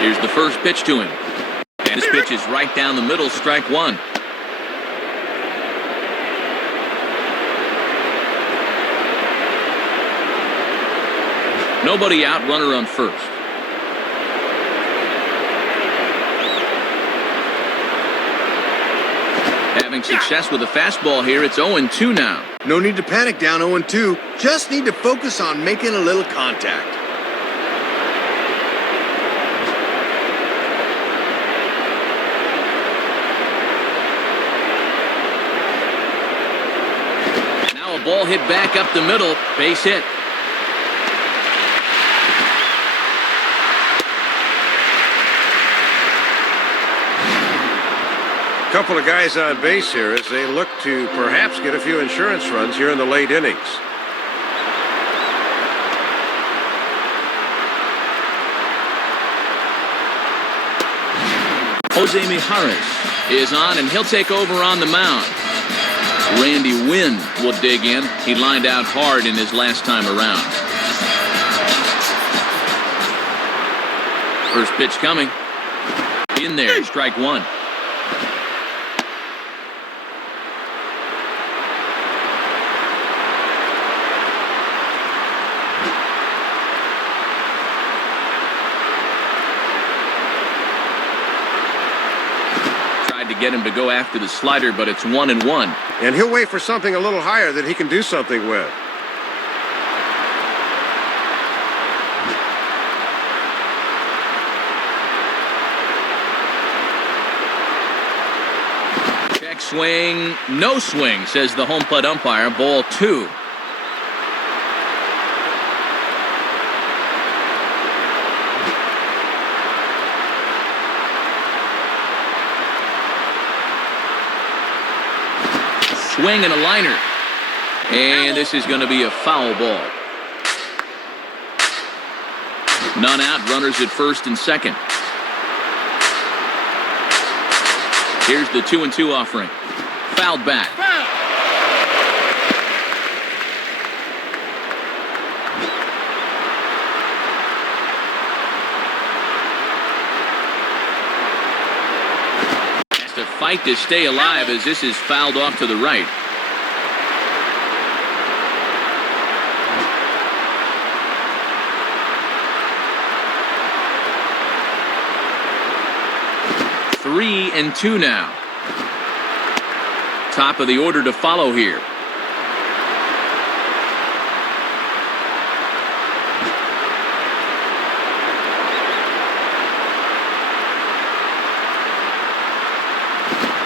Here's the first pitch to him. And this pitch is right down the middle, strike 1. Nobody out, runner on first. Having success with a fastball here, it's 0-2 now. No need to panic down 0-2. Just need to focus on making a little contact. Ball hit back up the middle, base hit. Couple of guys on base here as they look to perhaps get a few insurance runs here in the late innings. Jose Mijares is on, and he'll take over on the mound. Randy Wynn will dig in. He lined out hard in his last time around. First pitch coming. In there, strike 1. Get him to go after the slider, but it's 1-1. And he'll wait for something a little higher that he can do something with. Check swing, no swing, says the home plate umpire. Ball 2. Swing and a liner. And this is going to be a foul ball. None out, runners at first and second. Here's the 2-2 offering. Fouled back. Fight to stay alive as this is fouled off to the right. Three and 2 now. Top of the order to follow here.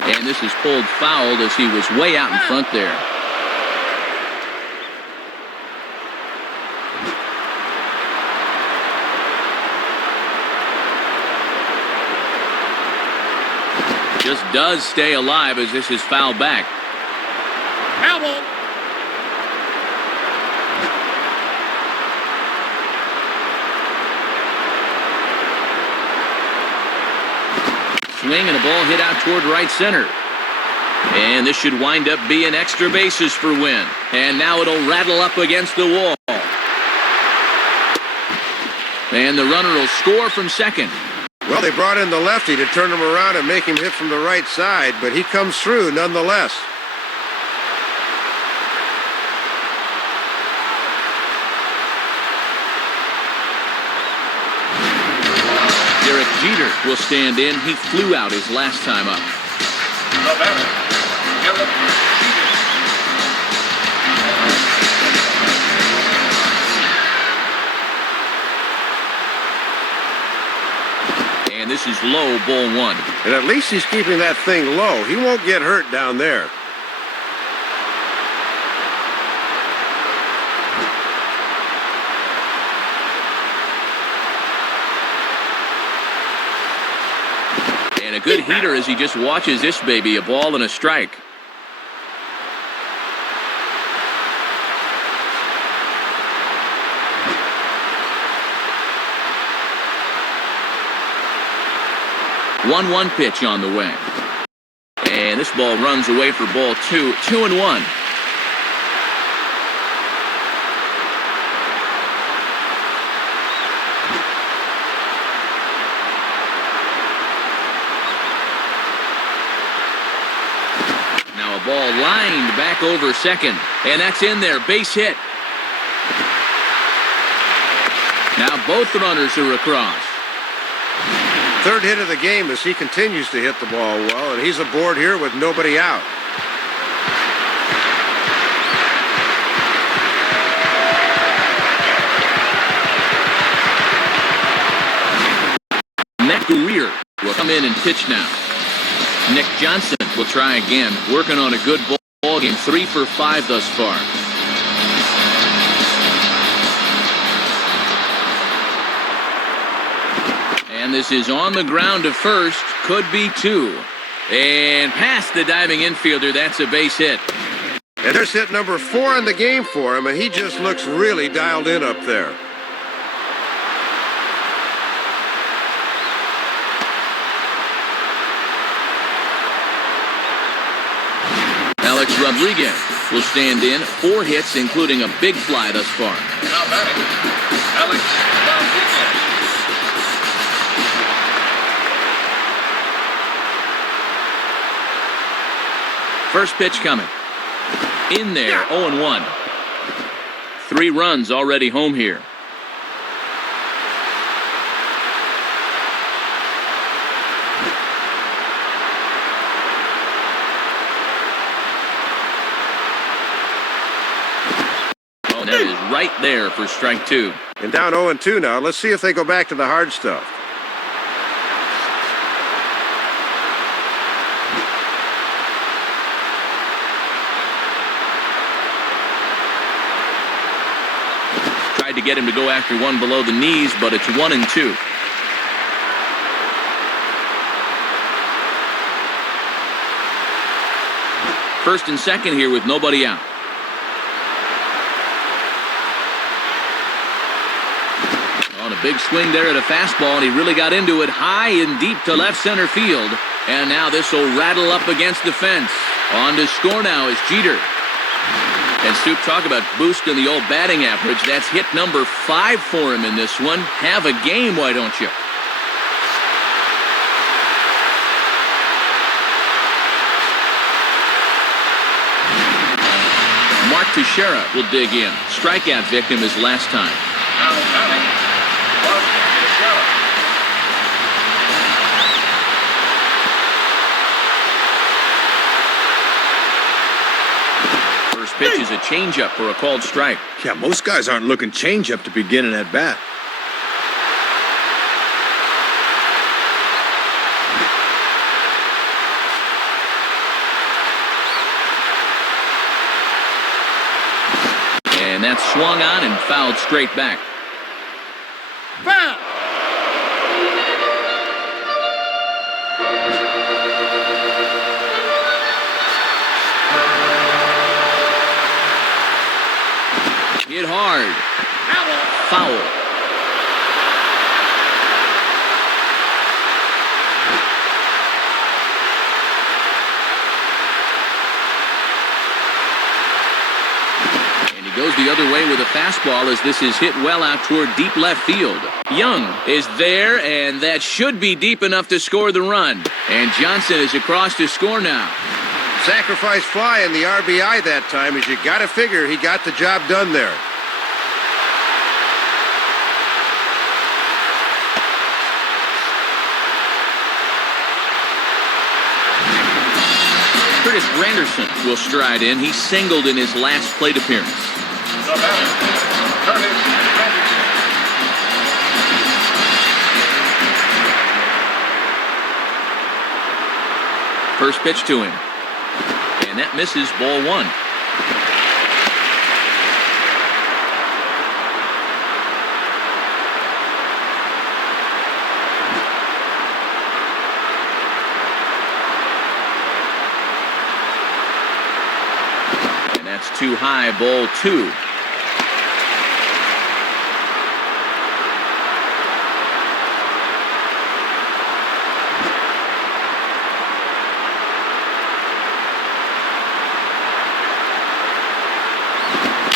And this is pulled fouled as he was way out in front there. Just does stay alive as this is fouled back. Foul ball. Swing and a ball hit out toward right center. And this should wind up being extra bases for Wynn. And now it'll rattle up against the wall. And the runner will score from second. Well, they brought in the lefty to turn him around and make him hit from the right side, but he comes through nonetheless. Jeter will stand in. He flew out his last time up. The batter, Jeter. And this is low, ball one. And at least he's keeping that thing low. He won't get hurt down there. And a good heater as he just watches this baby, a ball and a strike. One pitch on the way. And this ball runs away for ball two. 2-1. Now a ball lined back over second. And that's in there. Base hit. Now both runners are across. Third hit of the game as he continues to hit the ball well, and he's aboard here with nobody out. Nick Greer will come in and pitch now. Nick Johnson will try again, working on a good ball game, 3 for 5 thus far. And this is on the ground to first, could be 2. And past the diving infielder, that's a base hit. And there's hit number 4 in the game for him, and he just looks really dialed in up there. Alex Rodriguez will stand in, 4 hits, including a big fly thus far. Now batting, Alex Rodriguez. First pitch coming. In there, 0-1. 3 runs already home here. Oh, that is right there for strike 2. And down 0-2 now. Let's see if they go back to the hard stuff. To get him to go after one below the knees, but it's 1-2. First and second here with nobody out. On a big swing there at a fastball, and he really got into it high and deep to left center field. And now this will rattle up against the fence. On to score now is Jeter. And Stoop, talk about boosting the old batting average. That's hit number 5 for him in this one. Have a game, why don't you? Mark Teixeira will dig in. Strikeout victim his last time. Now batting, Mark Teixeira. First pitch is a changeup for a called strike. Yeah, most guys aren't looking changeup to begin an at-bat. And that's swung on and fouled straight back. Foul. Hit hard. Foul. And he goes the other way with a fastball as this is hit well out toward deep left field. Young is there, and that should be deep enough to score the run. And Johnson is across to score now. Sacrifice fly in the RBI that time, as you got to figure he got the job done there. Curtis Granderson will stride in. He singled in his last plate appearance. The batter, Curtis Granderson. First pitch to him. And that misses, ball one. And that's too high, ball two.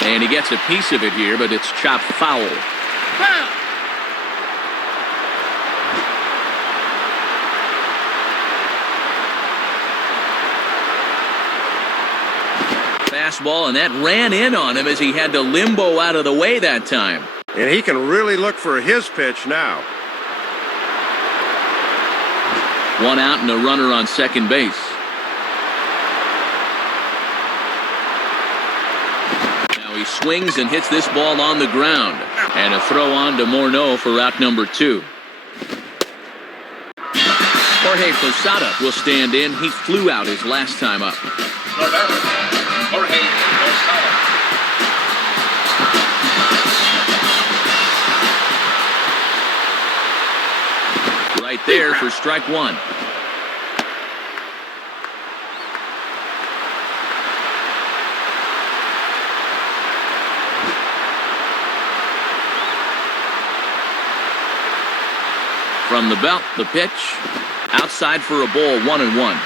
And he gets a piece of it here, but it's chopped foul. Foul. Fastball, and that ran in on him as he had to limbo out of the way that time. And he can really look for his pitch now. One out and a runner on second base. He swings and hits this ball on the ground. And a throw on to Morneau for out number two. Jorge Posada will stand in. He flew out his last time up. The batter, Jorge Posada. Right there for strike one. From the belt, the pitch. Outside for a ball, 1-1.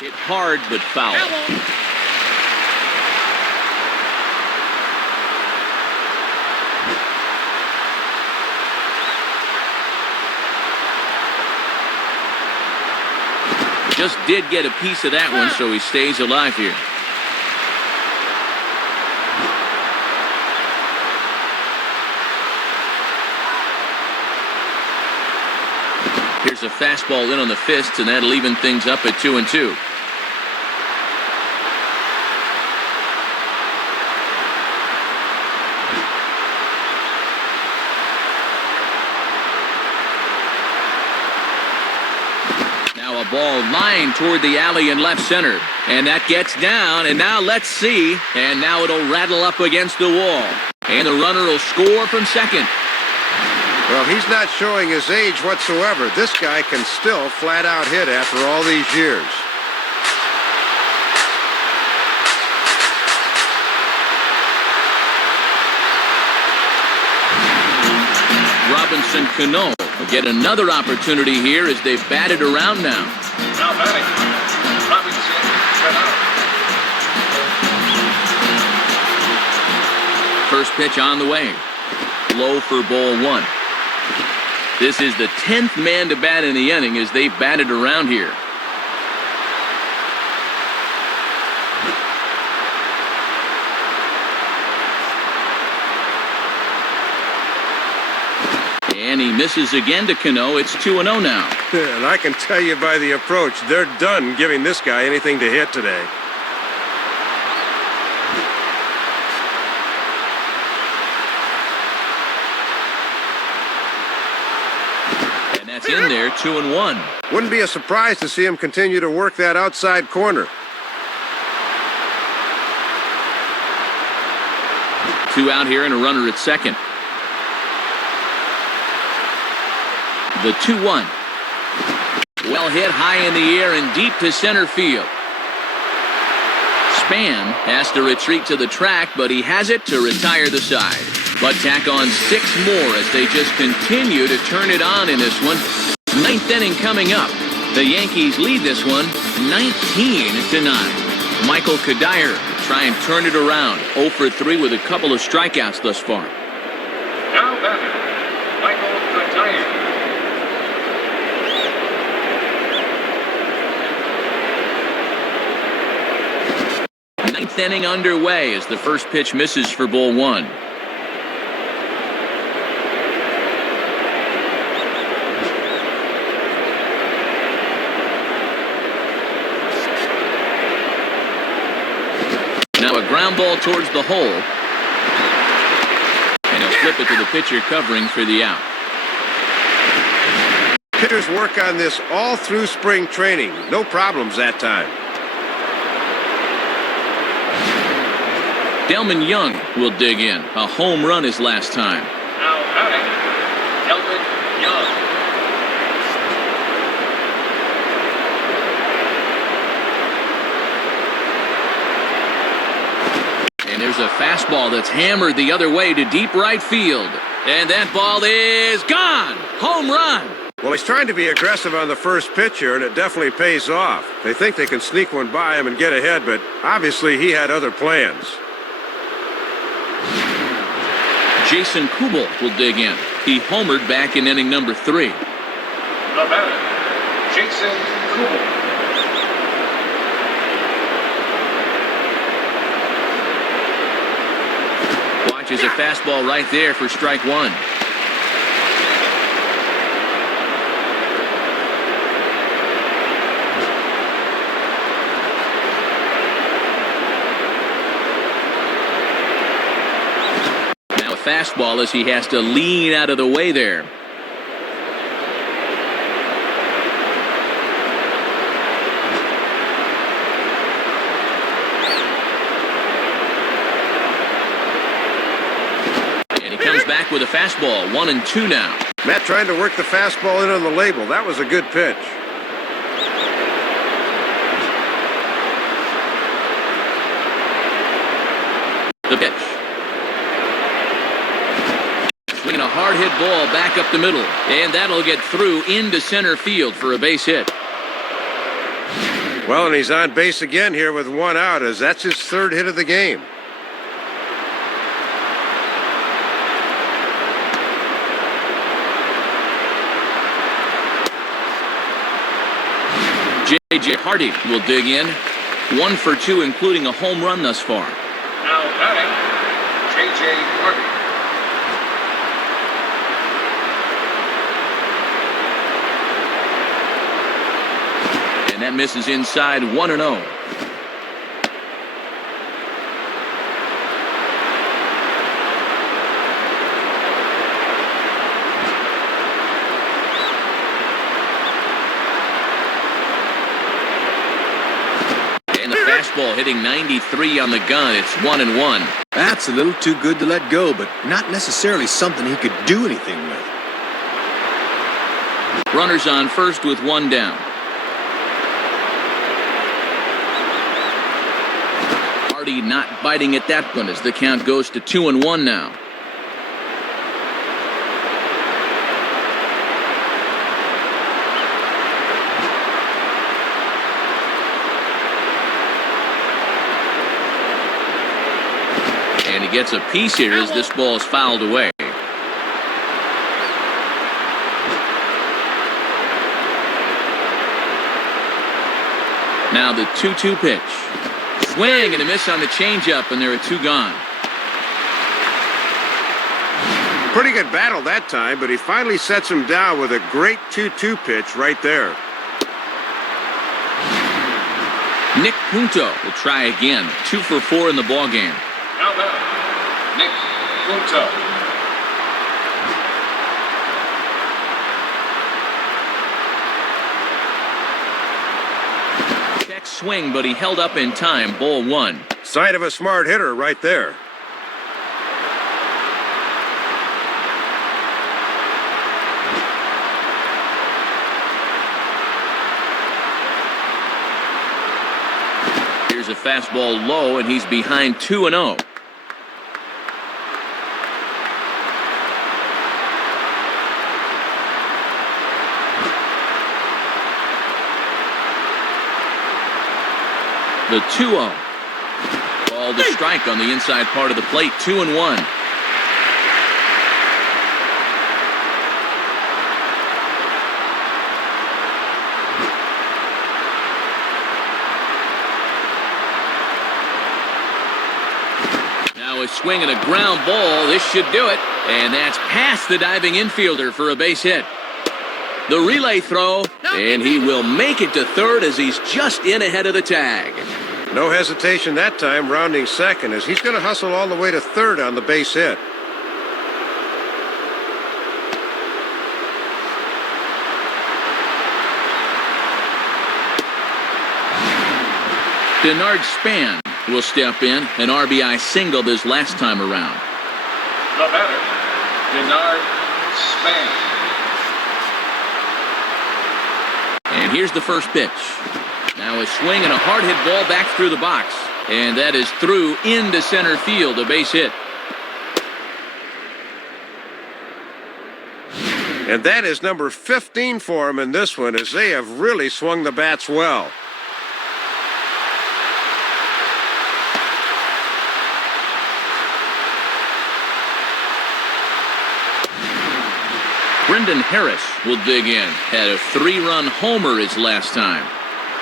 Hit hard, but foul. Just did get a piece of that one, so he stays alive here. Here's a fastball in on the fist, and that'll even things up at 2-2. Now a ball lined toward the alley in left center. And that gets down, and now let's see. And now it'll rattle up against the wall. And the runner will score from second. Well, he's not showing his age whatsoever. This guy can still flat out hit after all these years. Robinson Cano will get another opportunity here as they've batted around now. Now batting, Robinson Cano. First pitch on the way. Low for ball one. This is the 10th man to bat in the inning as they've batted around here. And he misses again to Cano. It's 2-0 now. And I can tell you by the approach, they're done giving this guy anything to hit today. That's in there, 2-1. Wouldn't be a surprise to see him continue to work that outside corner. Two out here and a runner at second. The 2-1. Well hit high in the air and deep to center field. Span has to retreat to the track, but he has it to retire the side. But tack on 6 more as they just continue to turn it on in this one. 9th inning coming up. The Yankees lead this one 19-9. Michael Kadire try and turn it around. 0 for 3 with a couple of strikeouts thus far. Now batting, Michael Kadire. ninth inning underway as the first pitch misses for ball one. Now a ground ball towards the hole. And he'll flip it to the pitcher covering for the out. Pitchers work on this all through spring training. No problems that time. Delman Young will dig in. A home run his last time. Now batting, Delman Young. And there's a fastball that's hammered the other way to deep right field. And that ball is gone. Home run. Well, he's trying to be aggressive on the first pitch here, and it definitely pays off. They think they can sneak one by him and get ahead, but obviously he had other plans. Jason Kubel will dig in. He homered back in inning number 3. The batter, Jason Kubel. Watches a fastball right there for strike one. Fastball as he has to lean out of the way there. And he comes back with a fastball. 1-2 now. Matt trying to work the fastball in on the label. That was a good pitch. The pitch. Swinging a hard hit ball back up the middle. And that'll get through into center field for a base hit. Well, and he's on base again here with one out, as that's his third hit of the game. J.J. Hardy will dig in. 1 for 2, including a home run thus far. Now batting, J.J. Hardy. And that misses inside. 1-0. And the fastball hitting 93 on the gun. It's 1-1. That's a little too good to let go, but not necessarily something he could do anything with. Runners on first with one down. Hardy not biting at that one as the count goes to 2-1 now. And he gets a piece here as this ball is fouled away. Now the 2-2 pitch. Swing and a miss on the changeup, and there are 2 gone. Pretty good battle that time, but he finally sets him down with a great 2-2 pitch right there. Nick Punto will try again. 2 for 4 in the ballgame. Now batting, Nick Punto. Swing, but he held up in time. Ball 1. Sign of a smart hitter right there. Here's a fastball low, and he's behind 2-0. The 2-0. Ball to strike on the inside part of the plate. 2-1. Now a swing and a ground ball. This should do it. And that's past the diving infielder for a base hit. The relay throw, and he will make it to third as he's just in ahead of the tag. No hesitation that time, rounding second, as he's going to hustle all the way to third on the base hit. Denard Span will step in, an RBI single this last time around. The batter, Denard Span. And here's the first pitch. Now a swing and a hard hit ball back through the box. And that is through into center field, a base hit. And that is number 15 for him in this one, as they have really swung the bats well. Brendan Harris will dig in. Had a 3-run homer his last time.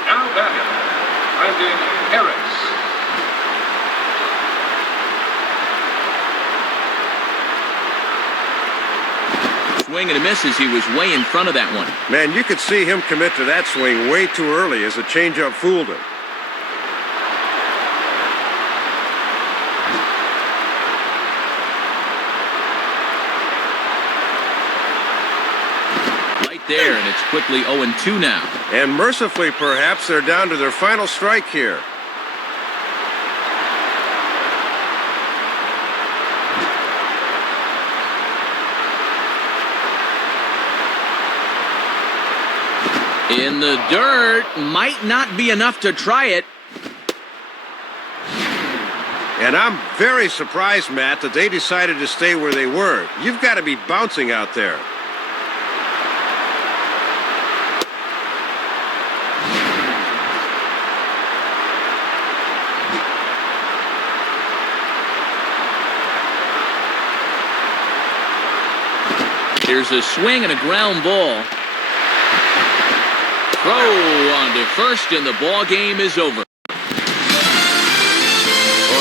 Now batting, Brendan Harris. Swing and a miss as he was way in front of that one. Man, you could see him commit to that swing way too early as the changeup fooled him. There, and it's quickly 0-2 now. And mercifully, perhaps, they're down to their final strike here. In the dirt, might not be enough to try it. And I'm very surprised, Matt, that they decided to stay where they were. You've got to be bouncing out there. Here's a swing and a ground ball. Throw on to first, and the ball game is over. Oh,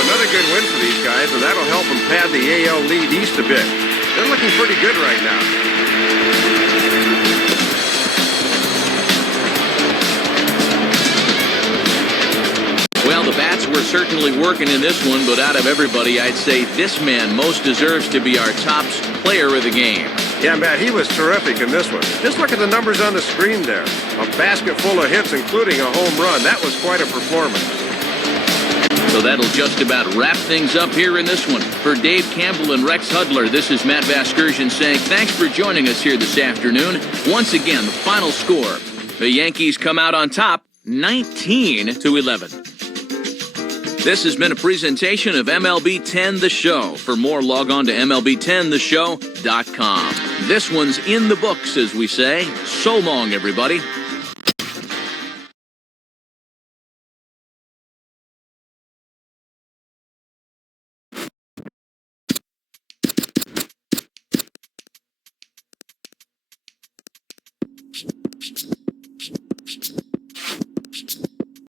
another good win for these guys, and that'll help them pad the AL lead east a bit. They're looking pretty good right now. Well, the bats were certainly working in this one, but out of everybody, I'd say this man most deserves to be our top player of the game. Yeah, Matt, he was terrific in this one. Just look at the numbers on the screen there. A basket full of hits, including a home run. That was quite a performance. So that'll just about wrap things up here in this one. For Dave Campbell and Rex Hudler, this is Matt Vasgersian saying thanks for joining us here this afternoon. Once again, the final score. The Yankees come out on top, 19-11. This has been a presentation of MLB 10 The Show. For more, log on to MLB10theshow.com. This one's in the books, as we say. So long, everybody.